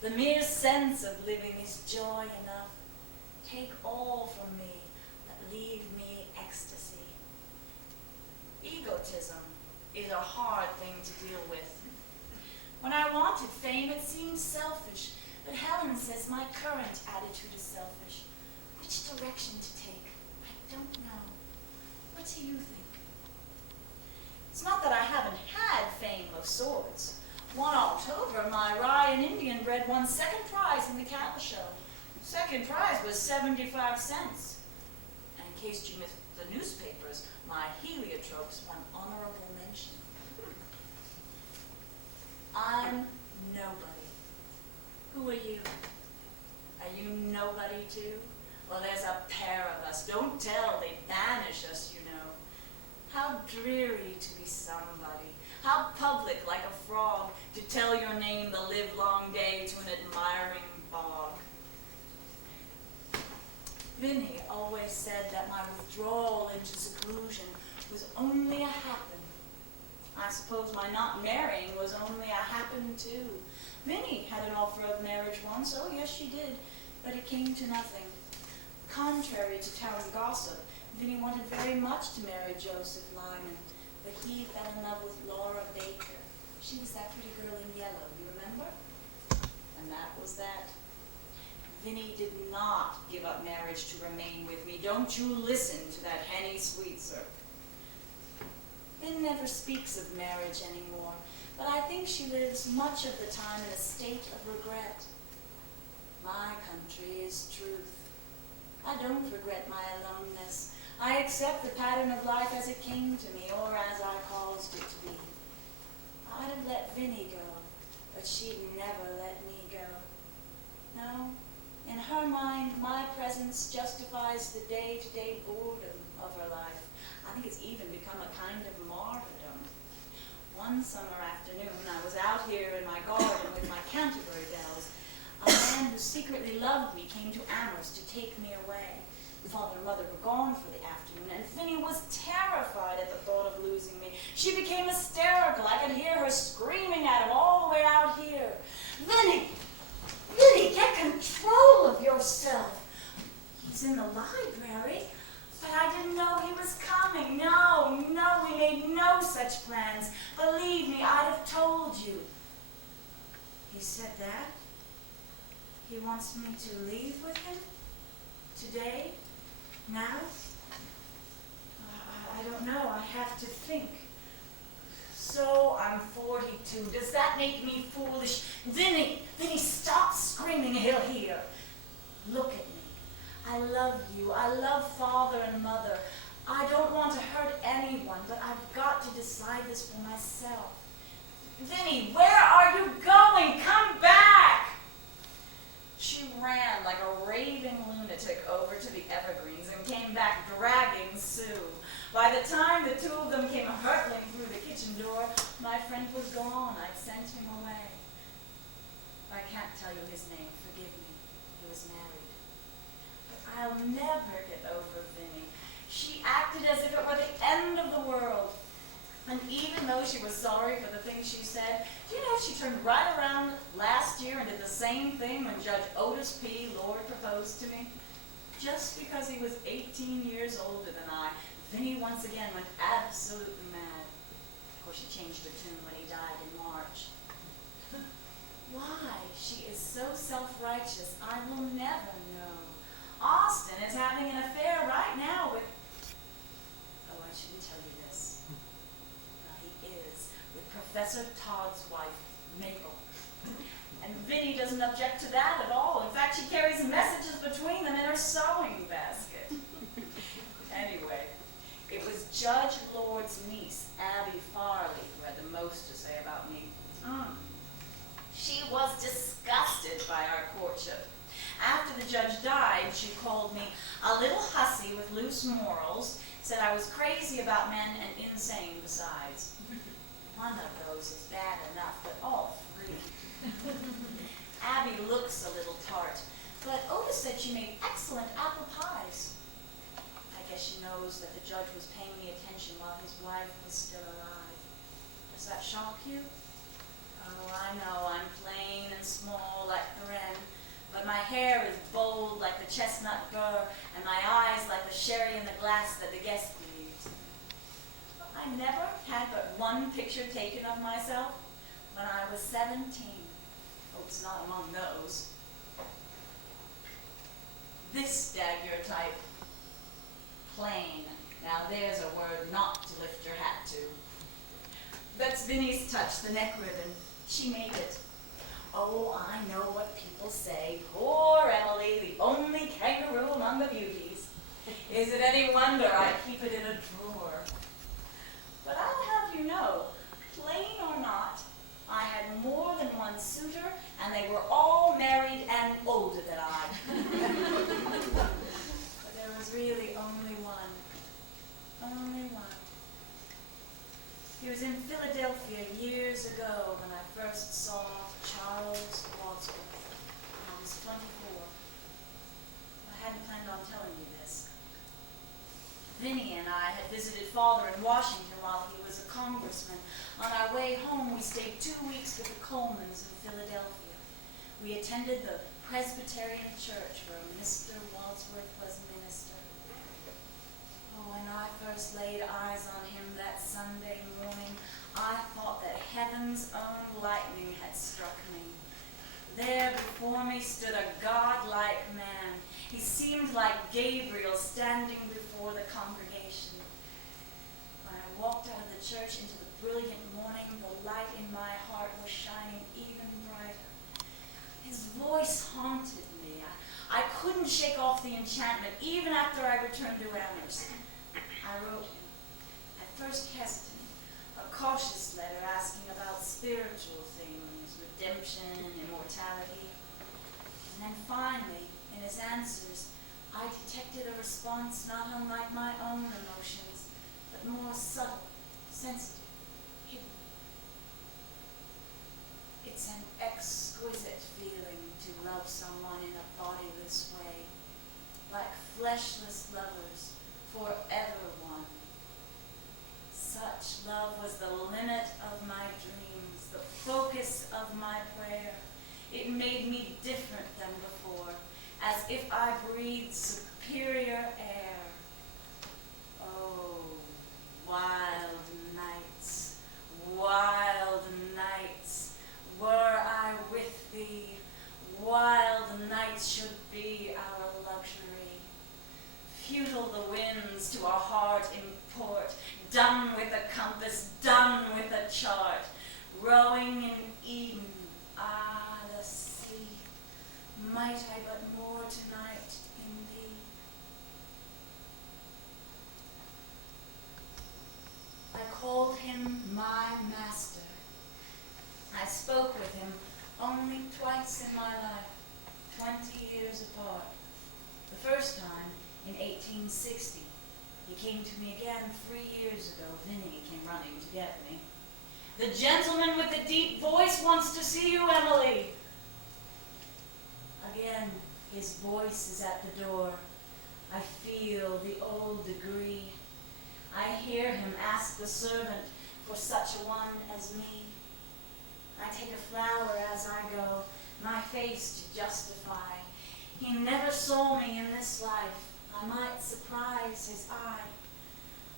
The mere sense of living is joy enough. Take all from me, but leave me ecstasy. Egotism is a hard thing to deal with. When I wanted fame, it seemed selfish, but Helen says my current attitude is selfish. Which direction to take? I don't know. What do you think? It's not that I haven't had fame of sorts. One October, my rye and Indian bread won second prize in the cattle show. Second prize was 75 cents. And in case you missed the newspapers, my heliotropes won honorable mention. I'm nobody. Who are you? Are you nobody too? Well, there's a pair of us. Don't tell, they banish us, you know. How dreary to be somebody. How public, like a frog, to tell your name the livelong day to an admiring bog. Vinny always said that my withdrawal into seclusion was only a happen. I suppose my not marrying was only a happen too. Vinny had an offer of marriage once, oh yes she did, but it came to nothing. Contrary to town gossip, Vinny wanted very much to marry Joseph Lyman, but he fell in love with Laura Baker. She was that pretty girl in yellow, you remember? And that was that. Vinny did not give up marriage to remain with me. Don't you listen to that Henny Sweetser. Vin never speaks of marriage anymore, but I think she lives much of the time in a state of regret. My country is truth. I don't regret my aloneness. I accept the pattern of life as it came to me, or as I caused it to be. I'd have let Vinny go, but she'd never let me go. No, in her mind, my presence justifies the day-to-day boredom of her life. I think it's even become a kind of martyrdom. One summer afternoon, I was out here in my garden with my Canterbury bells. A man who secretly loved me came to Amherst to take me away. Father and mother were gone for the afternoon, and Finny was terrified at the thought of losing me. She became hysterical. I could hear her screaming at him all the way out here. Vinny! Vinny, get control of yourself. He's in the library, but I didn't know he was coming. No, we made no such plans. Believe me, I'd have told you. He said that? He wants me to leave with him? Today? Now? I don't know. I have to think. So I'm 42. Does that make me foolish? Vinny, stop screaming. He'll hear. Look at me. I love you. I love Father and Mother. I don't want to hurt anyone, but I've got to decide this for myself. Vinny, where are you going? Come back! She ran like a raving lunatic over to the evergreens and came back dragging Sue. By the time the two of them came hurtling through the kitchen door, my friend was gone. I'd sent him away. I can't tell you his name. Forgive me. He was married. But I'll never get over Vinny. She acted as if it were the end of the world. And even though she was sorry for the things she said, do you know she turned right around last year and did the same thing when Judge Otis P. Lord proposed to me? Just because he was 18 years older than I, Vinny once again went absolutely mad. Of course, she changed her tune when he died in March. Why she is so self-righteous, I will never know. Austin is having an affair right now with... Oh, I shouldn't tell you this. Well, he is, with Professor Todd's wife, Mabel. And Vinny doesn't object to that at all. In fact, she carries messages between them in her sewing basket. Anyway, it was Judge Lord's niece, Abby Farley, who had the most to say about me. She was disgusted by our courtship. After the judge died, she called me a little hussy with loose morals, said I was crazy about men and insane besides. One of those is bad enough, but all three. Abby looks a little tart, but Otis said she made excellent apple pies. I guess she knows that the judge was paying me attention while his wife was still alive. Does that shock you? Oh, I know, I'm plain and small like the wren, but my hair is bold like the chestnut burr, and my eyes like the sherry in the glass that the guest breathes. I never had but one picture taken of myself when I was 17. Oh, it's not among those. This daguerreotype, plain. Now there's a word not to lift your hat to. That's Vinnie's touch, the neck ribbon. She made it. Oh, I know what people say. Poor Emily, the only kangaroo among the beauties. Is it any wonder I keep it in a drawer? But I'll have you know, plain or not, I had more than one suitor, and they were all married and older than I. But there was really only one. Only one. He was in Philadelphia years ago when I first saw Charles Wadsworth. I was 24. I hadn't planned on telling you this. Vinnie and I had visited Father in Washington while he was a congressman. On our way home, we stayed 2 weeks with the Colemans in Philadelphia. We attended the Presbyterian church where Mr. Wadsworth was minister. Oh, when I first laid eyes on him that Sunday morning, I thought that heaven's own lightning had struck me. There before me stood a godlike man. He seemed like Gabriel standing before the congregation. When I walked out of the church into the brilliant morning, the light in my heart was shining even brighter. His voice haunted me. I couldn't shake off the enchantment, even after I returned to Amherst. I wrote him, at first hesitant, a cautious letter asking about spiritual things, redemption, immortality. And then finally, in his answers, I detected a response not unlike my own emotions, but more subtle, sensitive, hidden. It's an exquisite feeling to love someone in a body this way, like fleshless lovers, forever one. Such love was the limit of my dreams, the focus of my prayer. It made me different than before, as if I breathed superior air. Oh, wild nights, were I with thee, wild nights should be our luxury. Futile the winds to a heart in port, done with a compass, done with a chart, rowing in Eden, ah, the sea, might I but moor tonight in thee. I called him my master. I spoke with him only twice in my life, 20 years apart. The first time in 1860. He came to me again 3 years ago. Vinnie came running to get me. The gentleman with the deep voice wants to see you, Emily. Again, his voice is at the door. I feel the old degree. I hear him ask the servant for such a one as me. I take a flower as I go, my face to justify. He never saw me in this life. I might surprise his eye.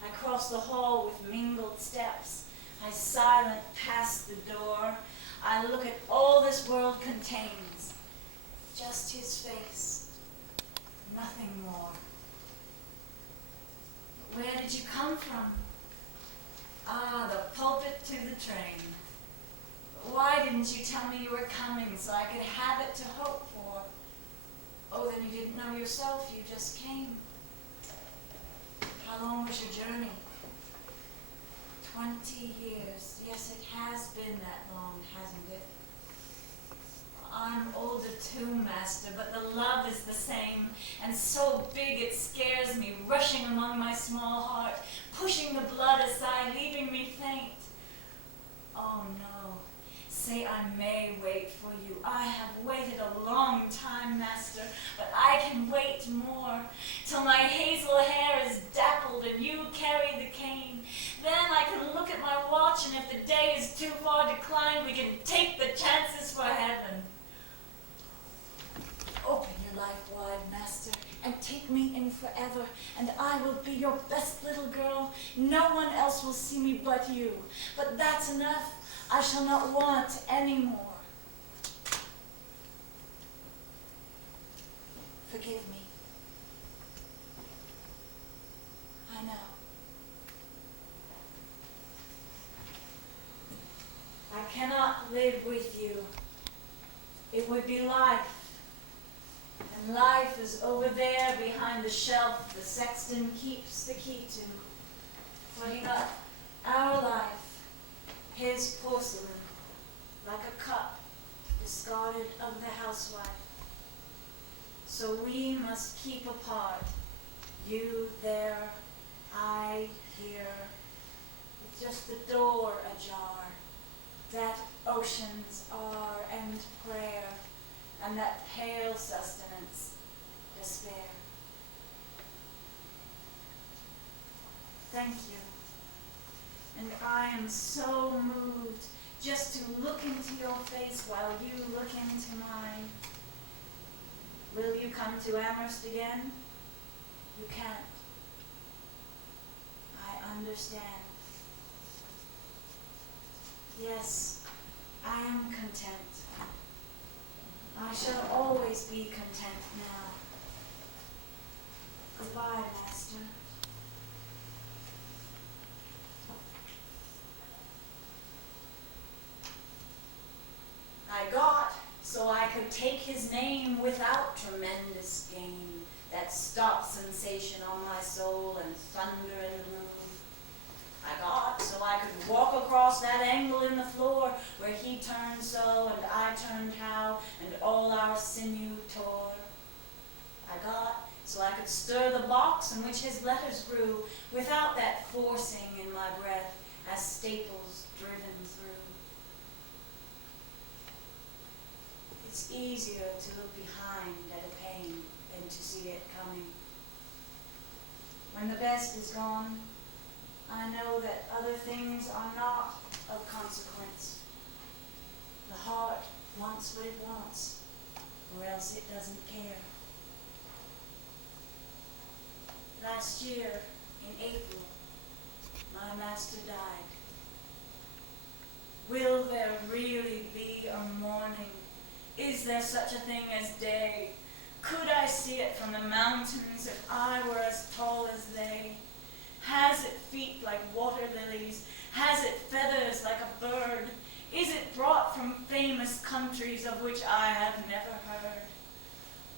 I cross the hall with mingled steps. I silent pass the door. I look at all this world contains. Just his face, nothing more. Where did you come from? Ah, the pulpit to the train. Why didn't you tell me you were coming so I could have it to hope for? Oh, then you didn't know yourself, you just came. How long was your journey? 20 years. Yes, it has been that long, hasn't it? I'm older too, Master, but the love is the same, and so big it scares me, rushing among my small heart, pushing the blood aside, leaving me faint. Oh no, say I may wait for you. I have waited a long time, Master, but I can wait more, till my hazel hair is dappled and you carry the cane. Then I can look at my watch, and if the day is too far declined, we can take the chances for heaven. Open your life wide, Master, and take me in forever, and I will be your best little girl. No one else will see me but you. But that's enough. I shall not want any more. Forgive me. I know. I cannot live with you. It would be life. And life is over there behind the shelf the sexton keeps the key to. For he got our life, his porcelain, like a cup discarded of the housewife. So we must keep apart, you there, I here, with just the door ajar, that oceans are and prayer, and that pale sustenance, despair. Thank you. And I am so moved just to look into your face while you look into mine. Will you come to Amherst again? You can't. I understand. Yes, I am content. I shall always be content now. Goodbye, Master. I got so I could take his name without tremendous gain, that stopped sensation on my soul and thunder in the room. I got so I could walk across that angle in the floor where he turned so and I turned how and all our sinew tore. I got so I could stir the box in which his letters grew without that forcing in my breath as staples driven through. It's easier to look behind at a pain than to see it coming. When the best is gone, I know that other things are not of consequence. The heart wants what it wants, or else it doesn't care. Last year, in April, my master died. Will there really be a morning? Is there such a thing as day? Could I see it from the mountains if I were as tall as they? Has it feet like water lilies? Has it feathers like a bird? Is it brought from famous countries of which I have never heard?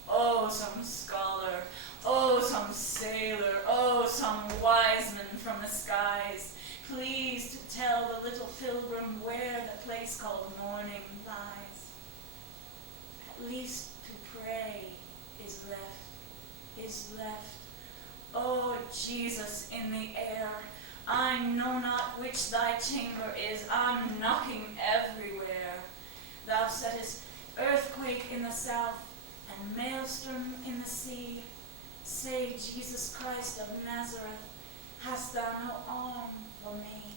Oh, some scholar, oh, some sailor, oh, some wise man from the skies, please to tell the little pilgrim where the place called morning lies. At least to pray is left. Oh, Jesus in the air, I know not which thy chamber is, I'm knocking everywhere. Thou settest earthquake in the south, and maelstrom in the sea. Say, Jesus Christ of Nazareth, hast thou no arm for me?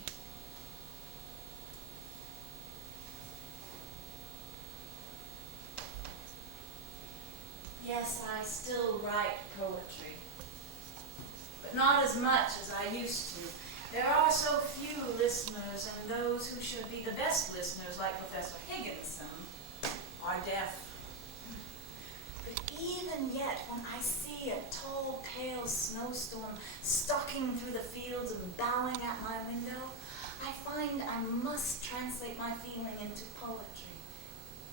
Yes, I still write poetry, but not as much as I used to. There are so few listeners, and those who should be the best listeners, like Professor Higginson, are deaf. But even yet, when I see a tall, pale snowstorm stalking through the fields and bowing at my window, I find I must translate my feeling into poetry.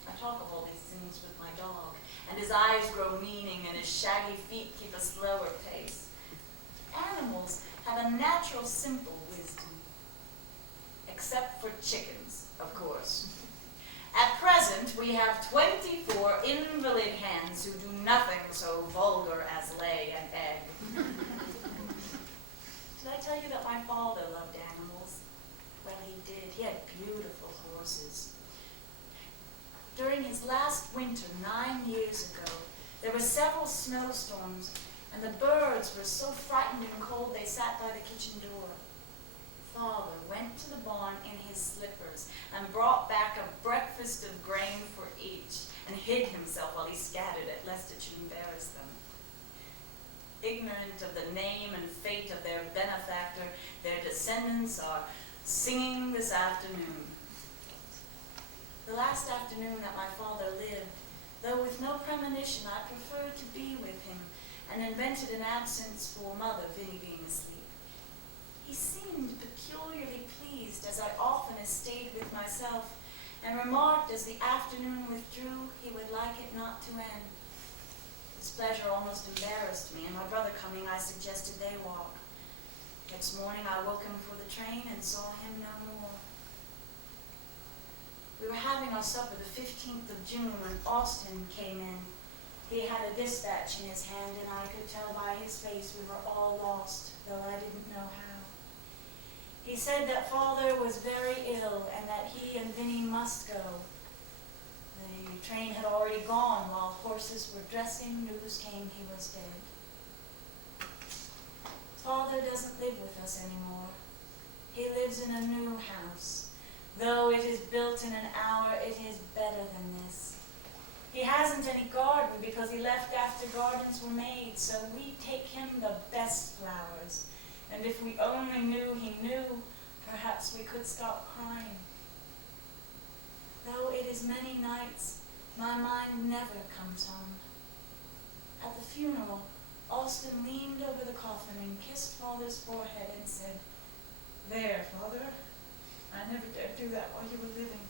I talk of all these things with my dog, and his eyes grow meaning, and his shaggy feet keep a slower pace. Animals have a natural, simple wisdom, except for chickens, of course. At present, we have 24 invalid hens who do nothing so vulgar as lay an egg. Did I tell you that my father loved animals? Well, he did. He had beautiful horses. During his last winter, 9 years ago, there were several snowstorms, and the birds were so frightened and cold they sat by the kitchen door. Father went to the barn in his slippers and brought back a breakfast of grain for each, and hid himself while he scattered it, lest it should embarrass them. Ignorant of the name and fate of their benefactor, their descendants are singing this afternoon. The last afternoon that my father lived, though with no premonition, I preferred to be with him, and invented an absence for mother, Vinny being asleep. He seemed peculiarly pleased, as I often stayed with myself, and remarked as the afternoon withdrew he would like it not to end. His pleasure almost embarrassed me, and my brother coming, I suggested they walk. Next morning I woke him for the train and saw him no more. We were having our supper the 15th of June when Austin came in. He had a dispatch in his hand, and I could tell by his face we were all lost, though I didn't know how. He said that father was very ill and that he and Vinny must go. The train had already gone. While horses were dressing, news came he was dead. Father doesn't live with us anymore. He lives in a new house. Though it is built in an hour, it is better than this. He hasn't any garden because he left after gardens were made, so we take him the best flowers. And if we only knew he knew, perhaps we could stop crying. Though it is many nights, my mind never comes home. At the funeral, Austin leaned over the coffin and kissed Father's forehead and said, "There, Father, I never dared do that while you were living."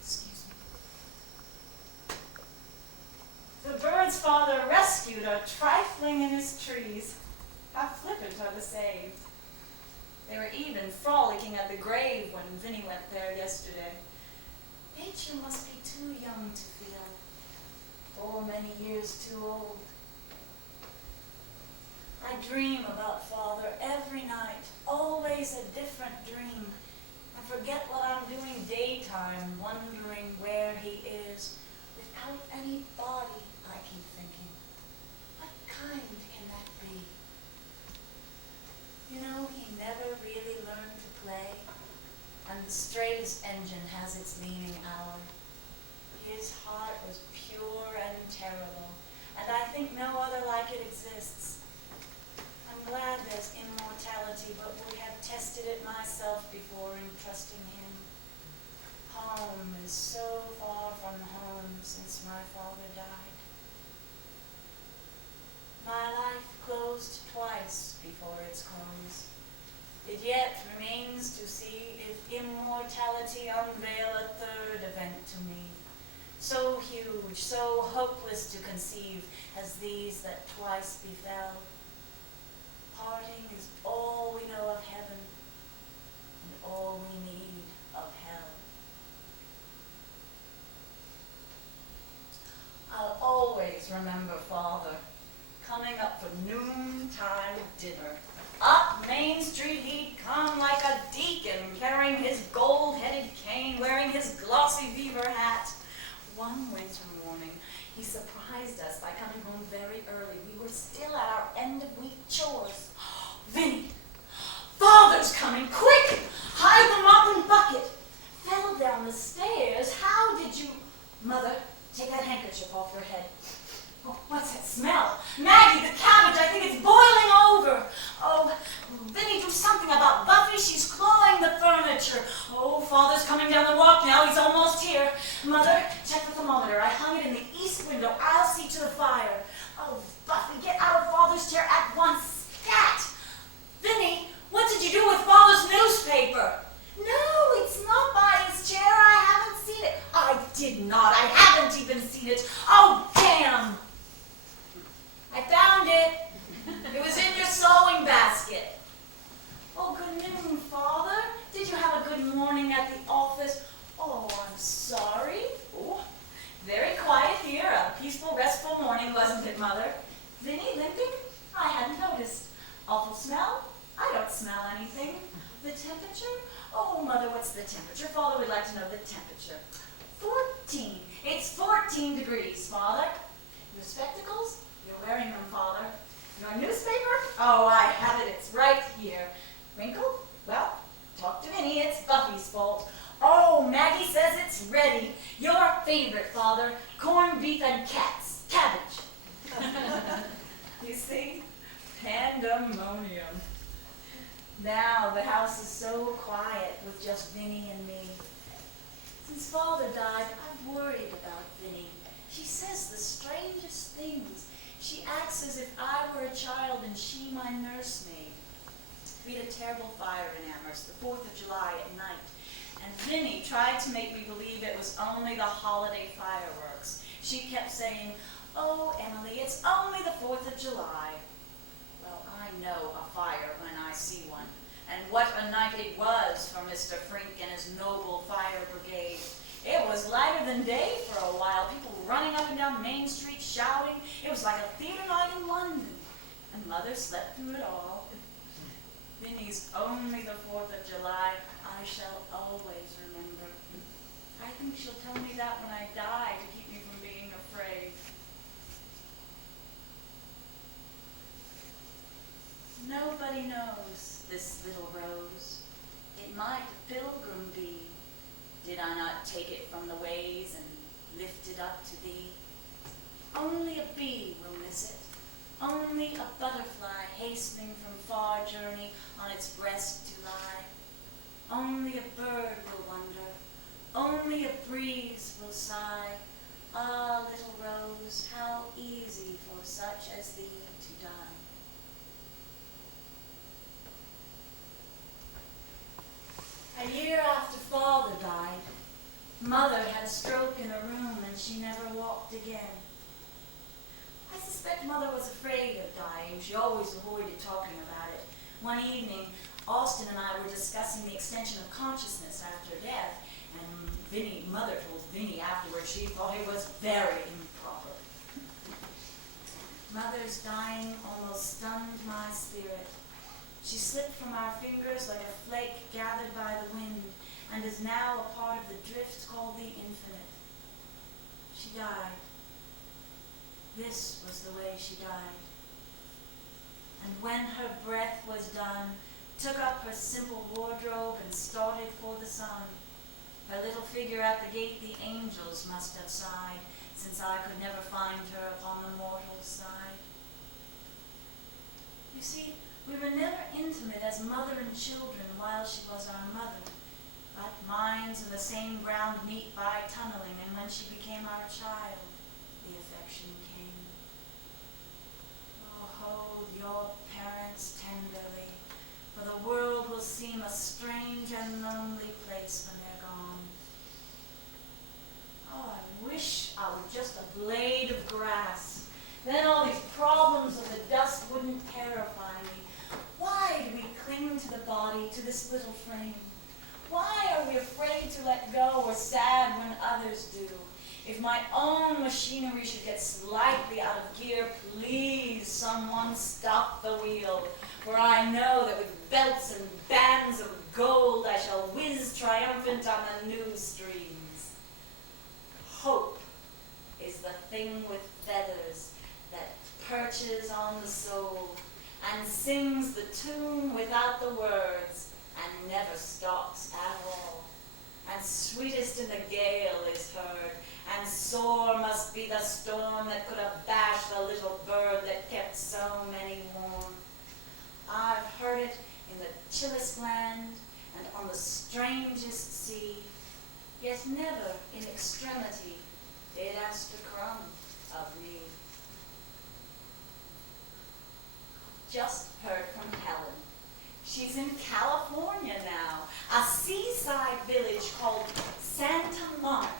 Excuse me. The birds Father rescued are trifling in his trees. How flippant are the saved. They were even frolicking at the grave when Vinny went there yesterday. Nature must be too young to feel, or many years too old. I dream about Father every night, always a different dream. I forget what I'm doing daytime, wondering where he is, without any body, I keep thinking. What kind can that be? You know, he never really learned to play, and the straightest engine has its leaning hour. His heart was pure and terrible, and I think no other like it exists. I'm glad there's immortality, but would have tested it myself before entrusting him. Home is so far from home since my father died. My life closed twice before its close. It yet remains to see if immortality unveil a third event to me, so huge, so hopeless to conceive as these that twice befell. Parting is all we know of heaven, and all we need of hell. I'll always remember Father coming up for noontime dinner. Up Main Street he'd come like a deacon, carrying his gold-headed cane, wearing his glossy beaver hat. One winter morning, he surprised us by coming home very early. We were still at our end-of-week chores. "Vinny, Father's coming! Quick! Hide the mop and bucket!" Fell down the stairs. "How did you—" "Mother, take that handkerchief off your head." "Oh, what's that smell? Maggie, the cabbage, I think it's boiling over." "Oh, Vinny, do something about Buffy. She's clawing the furniture." "Oh, Father's coming down the walk now. He's almost here." "Mother, check the thermometer. I hung it in the east window. I'll see to the fire." "Oh, Buffy, get out of Father's chair at once. Scat!" "Vinny, what did you do with Father's newspaper?" "No, it's not by his chair. I haven't seen it." "I did not. I haven't even seen it. Oh, damn!" "I found it. It was in your sewing basket." "Oh, good noon, Father. Did you have a good morning at the office?" "Oh, I'm sorry." "Oh, very quiet here. A peaceful, restful morning, wasn't it, Mother?" "Vinny limping? I hadn't noticed. Awful smell? I don't smell anything." "The temperature? Oh, Mother, what's the temperature? Father would like to know the temperature." 14. It's 14 degrees, Father." "Your spectacles? You're wearing them, Father." "Your newspaper? Oh, I have it. It's right here." "Wrinkled? Well, father, corned beef and cats, cabbage. You see? Pandemonium. Now the house is so quiet with just Vinny and me. Since Father died, I've worried about Vinny. She says the strangest things. She acts as if I were a child and she my nursemaid. We had a terrible fire in Amherst, the 4th of July at night, and Vinny tried to make me believe it was only the holiday fireworks. She kept saying, "Oh, Emily, it's only the 4th of July." Well, I know a fire when I see one. And what a night it was for Mr. Frink and his noble fire brigade. It was lighter than day for a while, people running up and down Main Street shouting. It was like a theater night in London. And Mother slept through it all. Vinny's only the 4th of July, I shall always remember. I think she'll tell me that when I die to keep me from being afraid. Nobody knows this little rose. It might a pilgrim be, did I not take it from the ways and lift it up to thee. Only a bee will miss it, only a butterfly hastening from far journey on its breast to lie. Only a bird will wonder, only a breeze will sigh. Ah, little rose, how easy for such as thee to die. A year after Father died, Mother had a stroke in a room and she never walked again. I suspect Mother was afraid of dying. She always avoided talking about it. One evening, Austin and I were discussing the extension of consciousness after death, and Mother told Vinny afterwards she thought it was very improper. Mother's dying almost stunned my spirit. She slipped from our fingers like a flake gathered by the wind, and is now a part of the drift called the infinite. She died. This was the way she died. And when her breath was done, took up her simple wardrobe and started for the sun. Her little figure at the gate the angels must have sighed, since I could never find her upon the mortal side. You see, we were never intimate as mother and children while she was our mother, but minds in the same ground meet by tunneling, and when she became our child, the affection came. Oh, hold your parents tenderly, for the world will seem a strange and lonely place when they're gone. Oh, I wish I were just a blade of grass. Then all these problems of the dust wouldn't terrify me. Why do we cling to the body, to this little frame? Why are we afraid to let go or sad when others do? If my own machinery should get slightly out of gear, please someone stop the wheel. For I know that with belts and bands of gold I shall whiz triumphant on the new streams. Hope is the thing with feathers that perches on the soul and sings the tune without the words and never stops at all. And sweetest in the gale is heard, and sore must be the storm that could have bashed the little bird that kept so many warm. I've heard it in the chillest land and on the strangest sea, yet never in extremity did ask a crumb of me. Just heard from Helen. She's in California now, a seaside village called Santa Monica.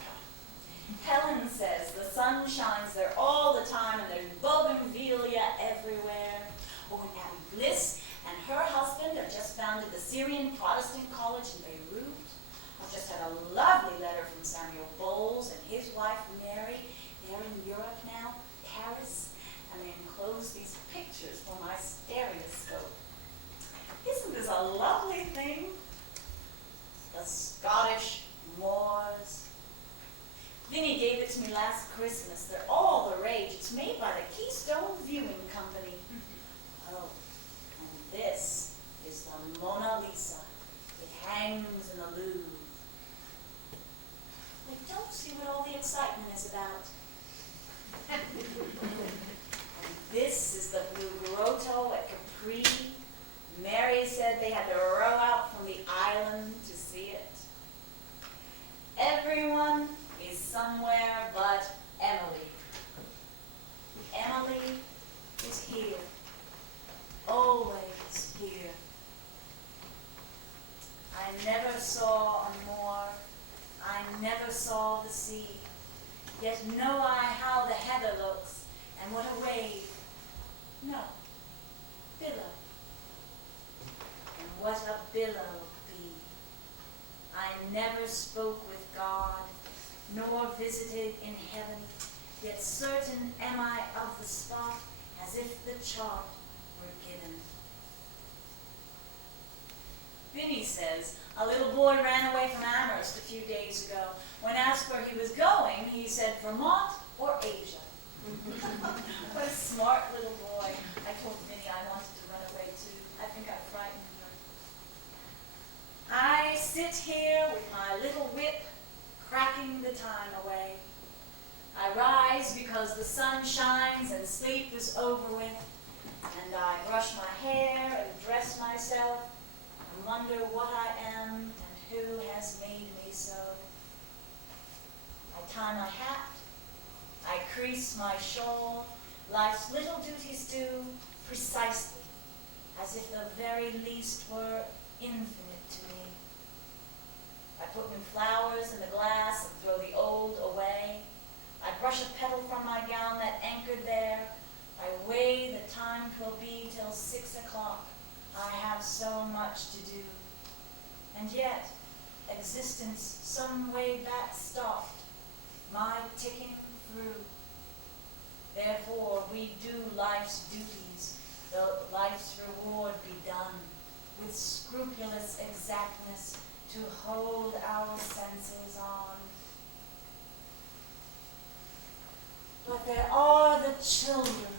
Helen says the sun shines there all the time and there's bougainvillea everywhere. Oh, and Abby Bliss and her husband have just founded the Syrian Protestant College in Beirut. I've just had a lovely letter from Samuel Bowles and his wife Mary. They're in Europe now, Paris, and they enclose these pictures for my stereoscope. Isn't this a lovely thing? The Scottish Moors. Vinny gave it to me last Christmas. They're all the rage. It's made by the Keystone Viewing Company. Oh, and this is the Mona Lisa. It hangs in the Louvre. I don't see what all the excitement is about. Yet know I how the heather looks, and what a wave. No, billow. And what a billow be. I never spoke with God, nor visited in heaven, yet certain am I of the spot, as if the chart were given. Vinny says, a little boy ran away from Amherst a few days ago. When asked where he was going, he said Vermont or Asia. What a smart little boy. I told Vinny I wanted to run away too. I think I frightened her. I sit here with my little whip, cracking the time away. I rise because the sun shines and sleep is over with, and I brush my hair and dress myself and wonder what I am and who has made me so. I tie my hat, I crease my shawl, life's little duties do precisely as if the very least were infinite to me. I put new flowers in the glass and throw the old away. I brush a petal from my gown that anchored there. I weigh the time 'twill be till 6 o'clock. I have so much to do. And yet, existence some way back stopped, my ticking through. Therefore, we do life's duties, though life's reward be done, with scrupulous exactness to hold our senses on. But there are the children.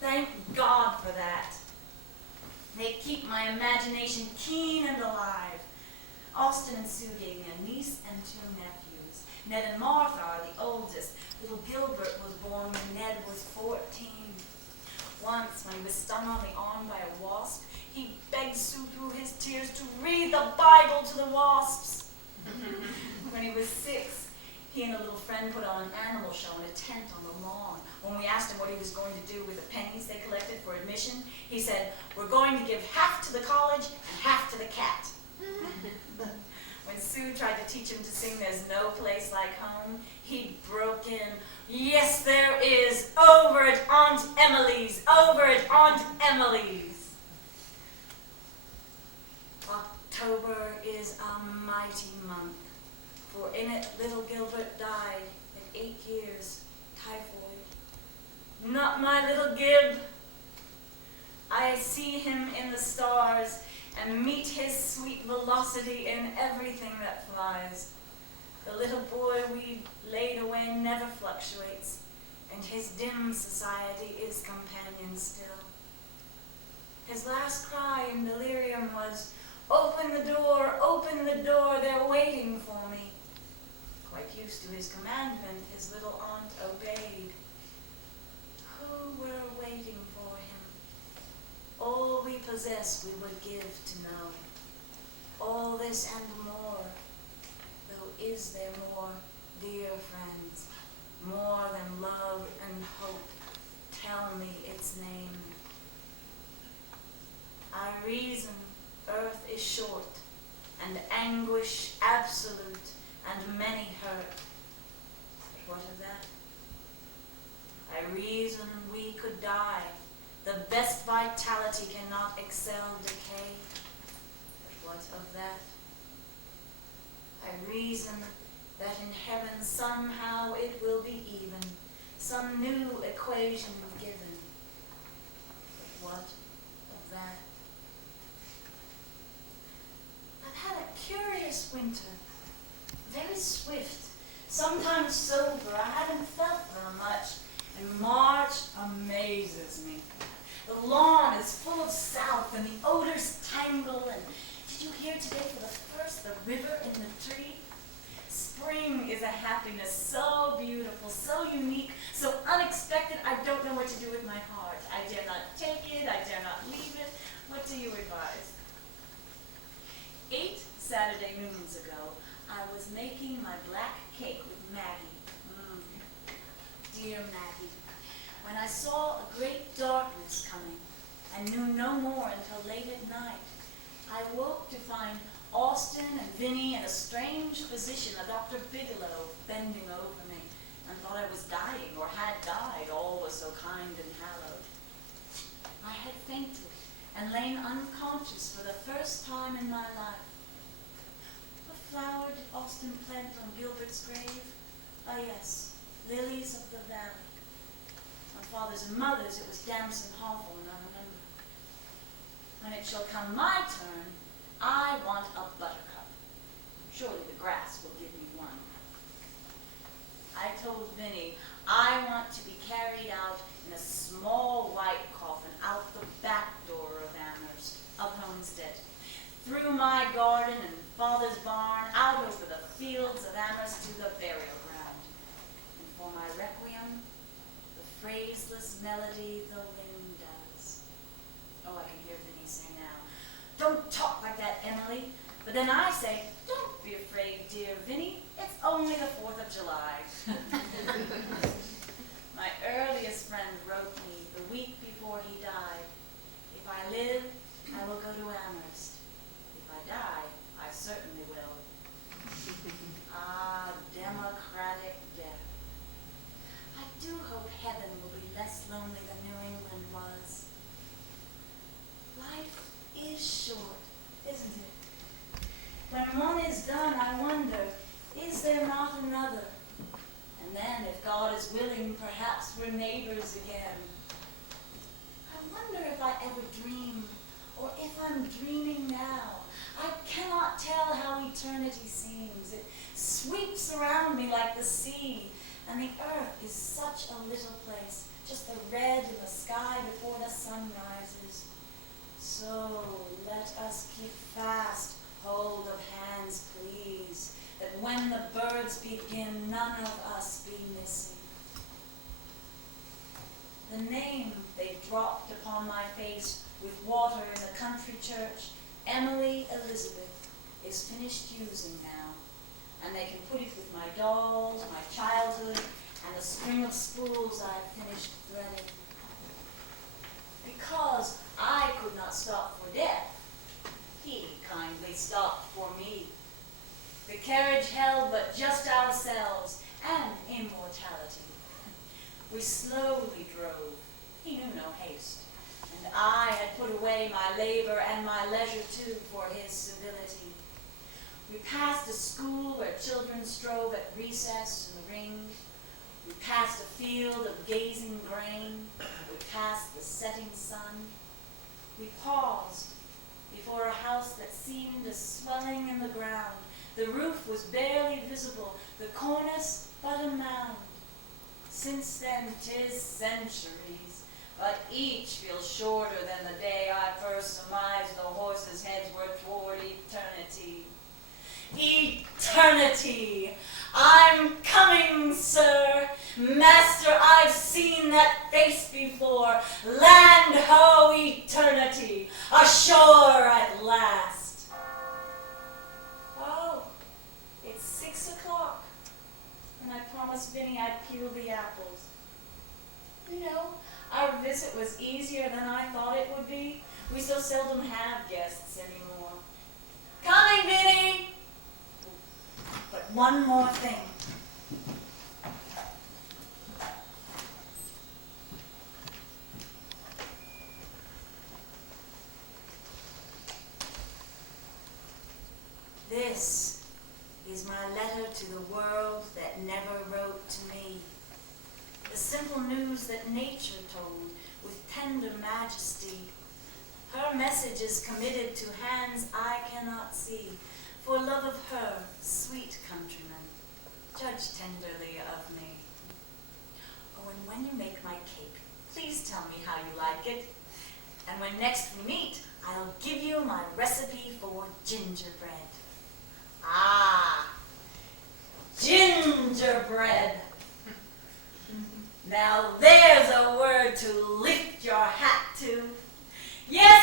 Thank God for that. They keep my imagination keen and alive. Austin and Sue gave me a niece and 2 nephews. Ned and Martha are the oldest. Little Gilbert was born when Ned was 14. Once, when he was stung on the arm by a wasp, he begged Sue through his tears to read the Bible to the wasps. When he was 6, he and a little friend put on an animal show in a tent on the lawn. When we asked him what he was going to do with the pennies they collected for admission, he said, "We're going to give half to the college and half to the cat." When Sue tried to teach him to sing "There's No Place Like Home," he broke in, "Yes, there is, over at Aunt Emily's, over at Aunt Emily's." October is a mighty month, for in it little Gilbert died at 8 years, typhoid. Not my little Gib. I see him in the stars and meet his sweet velocity in everything that flies. The little boy we laid away never fluctuates, and his dim society is companion still. His last cry in delirium was, open the door, they're waiting for me." Quite used to his commandment, his little aunt obeyed. Who were waiting for him? All we possess we would give to know. All this and more, though is there more, dear friends, more than love and hope? Tell me its name. I reason earth is short, and anguish absolute, and many hurt. But what of that? I reason we could die. The best vitality cannot excel decay. But what of that? I reason that in heaven somehow it will be even, some new equation given. But what of that? I've had a curious winter, very swift, sometimes sober. I haven't felt very much, and March amazes me. The lawn is full of south, and the odors tangle, and did you hear today for the first the river in the tree? Spring is a happiness so beautiful, so unique, so unexpected, I don't know what to do with my heart. I dare not take it, I dare not leave it. What do you advise? 8 Saturday noons ago, I was making my black cake with Maggie. Dear Maggie, when I saw a great darkness coming and knew no more until late at night, I woke to find Austin and Vinny and a strange physician, a Dr. Bigelow, bending over me. and thought I was dying or had died, all was so kind and hallowed. I had fainted and lain unconscious for the first time in my life. What flower did Austin plant on Gilbert's grave? Ah, yes, lilies of the valley. On father's and mother's it was damson hawthorn, I remember. When it shall come my turn, I want a buttercup. Surely the grass will give me one. I told Vinny I want to be carried out in a small white coffin out the back door of Amherst, of Homestead, through my garden and father's barn, out over the fields of Amherst to the burial ground. And for my requiem, the phraseless melody the wind does. Oh, I can hear Vinny say now, "Don't talk like that, Emily." But then I say, "Don't be afraid, dear Vinny. It's only the 4th of July." My earliest friend wrote me the week before he died, "If I live, I will go to Amherst. If I die, I certainly will." Ah, democratic death. I do hope heaven will be less lonely than New England was. Life is short, isn't it? When one is done, I wonder, is there not another? And then, if God is willing, perhaps we're neighbors again. I wonder if I ever dreamed, or if I'm dreaming now. I cannot tell how eternity seems. It sweeps around me like the sea, and the earth is such a little place, just the red in the sky before the sun rises. So let us keep fast hold of hands, please, that when the birds begin, none of us be missing. The name they dropped upon my face with water in the country church, Emily Elizabeth, is finished using now, and they can put it with my dolls, my childhood, and the string of spools I've finished threading. Because I could not stop for death, he kindly stopped for me. The carriage held but just ourselves and immortality. We slowly drove. He knew no haste, and I had put away my labor and my leisure too for his civility. We passed a school where children strove at recess in the ring. We passed a field of gazing grain. We passed the setting sun. We paused before a house that seemed a swelling in the ground. The roof was barely visible, the cornice but a mound. Since then 'tis centuries, but each feels shorter than the day I first surmised the horses' heads were toward eternity. Eternity! I'm coming, sir. Master, I've seen that face before. Land ho, eternity! Ashore at last. Oh, it's 6 o'clock, and I promised Vinny I'd peel the apples. You know, our visit was easier than I thought it would be. We so seldom have guests anymore. Coming, Vinny! But one more thing. This is my letter to the world that never wrote to me. The simple news that nature told with tender majesty. Her message is committed to hands I cannot see. For love of her, sweet countrymen, judge tenderly of me. Oh, and when you make my cake, please tell me how you like it. And when next we meet, I'll give you my recipe for gingerbread. Ah, gingerbread. Now there's a word to lift your hat to. Yes,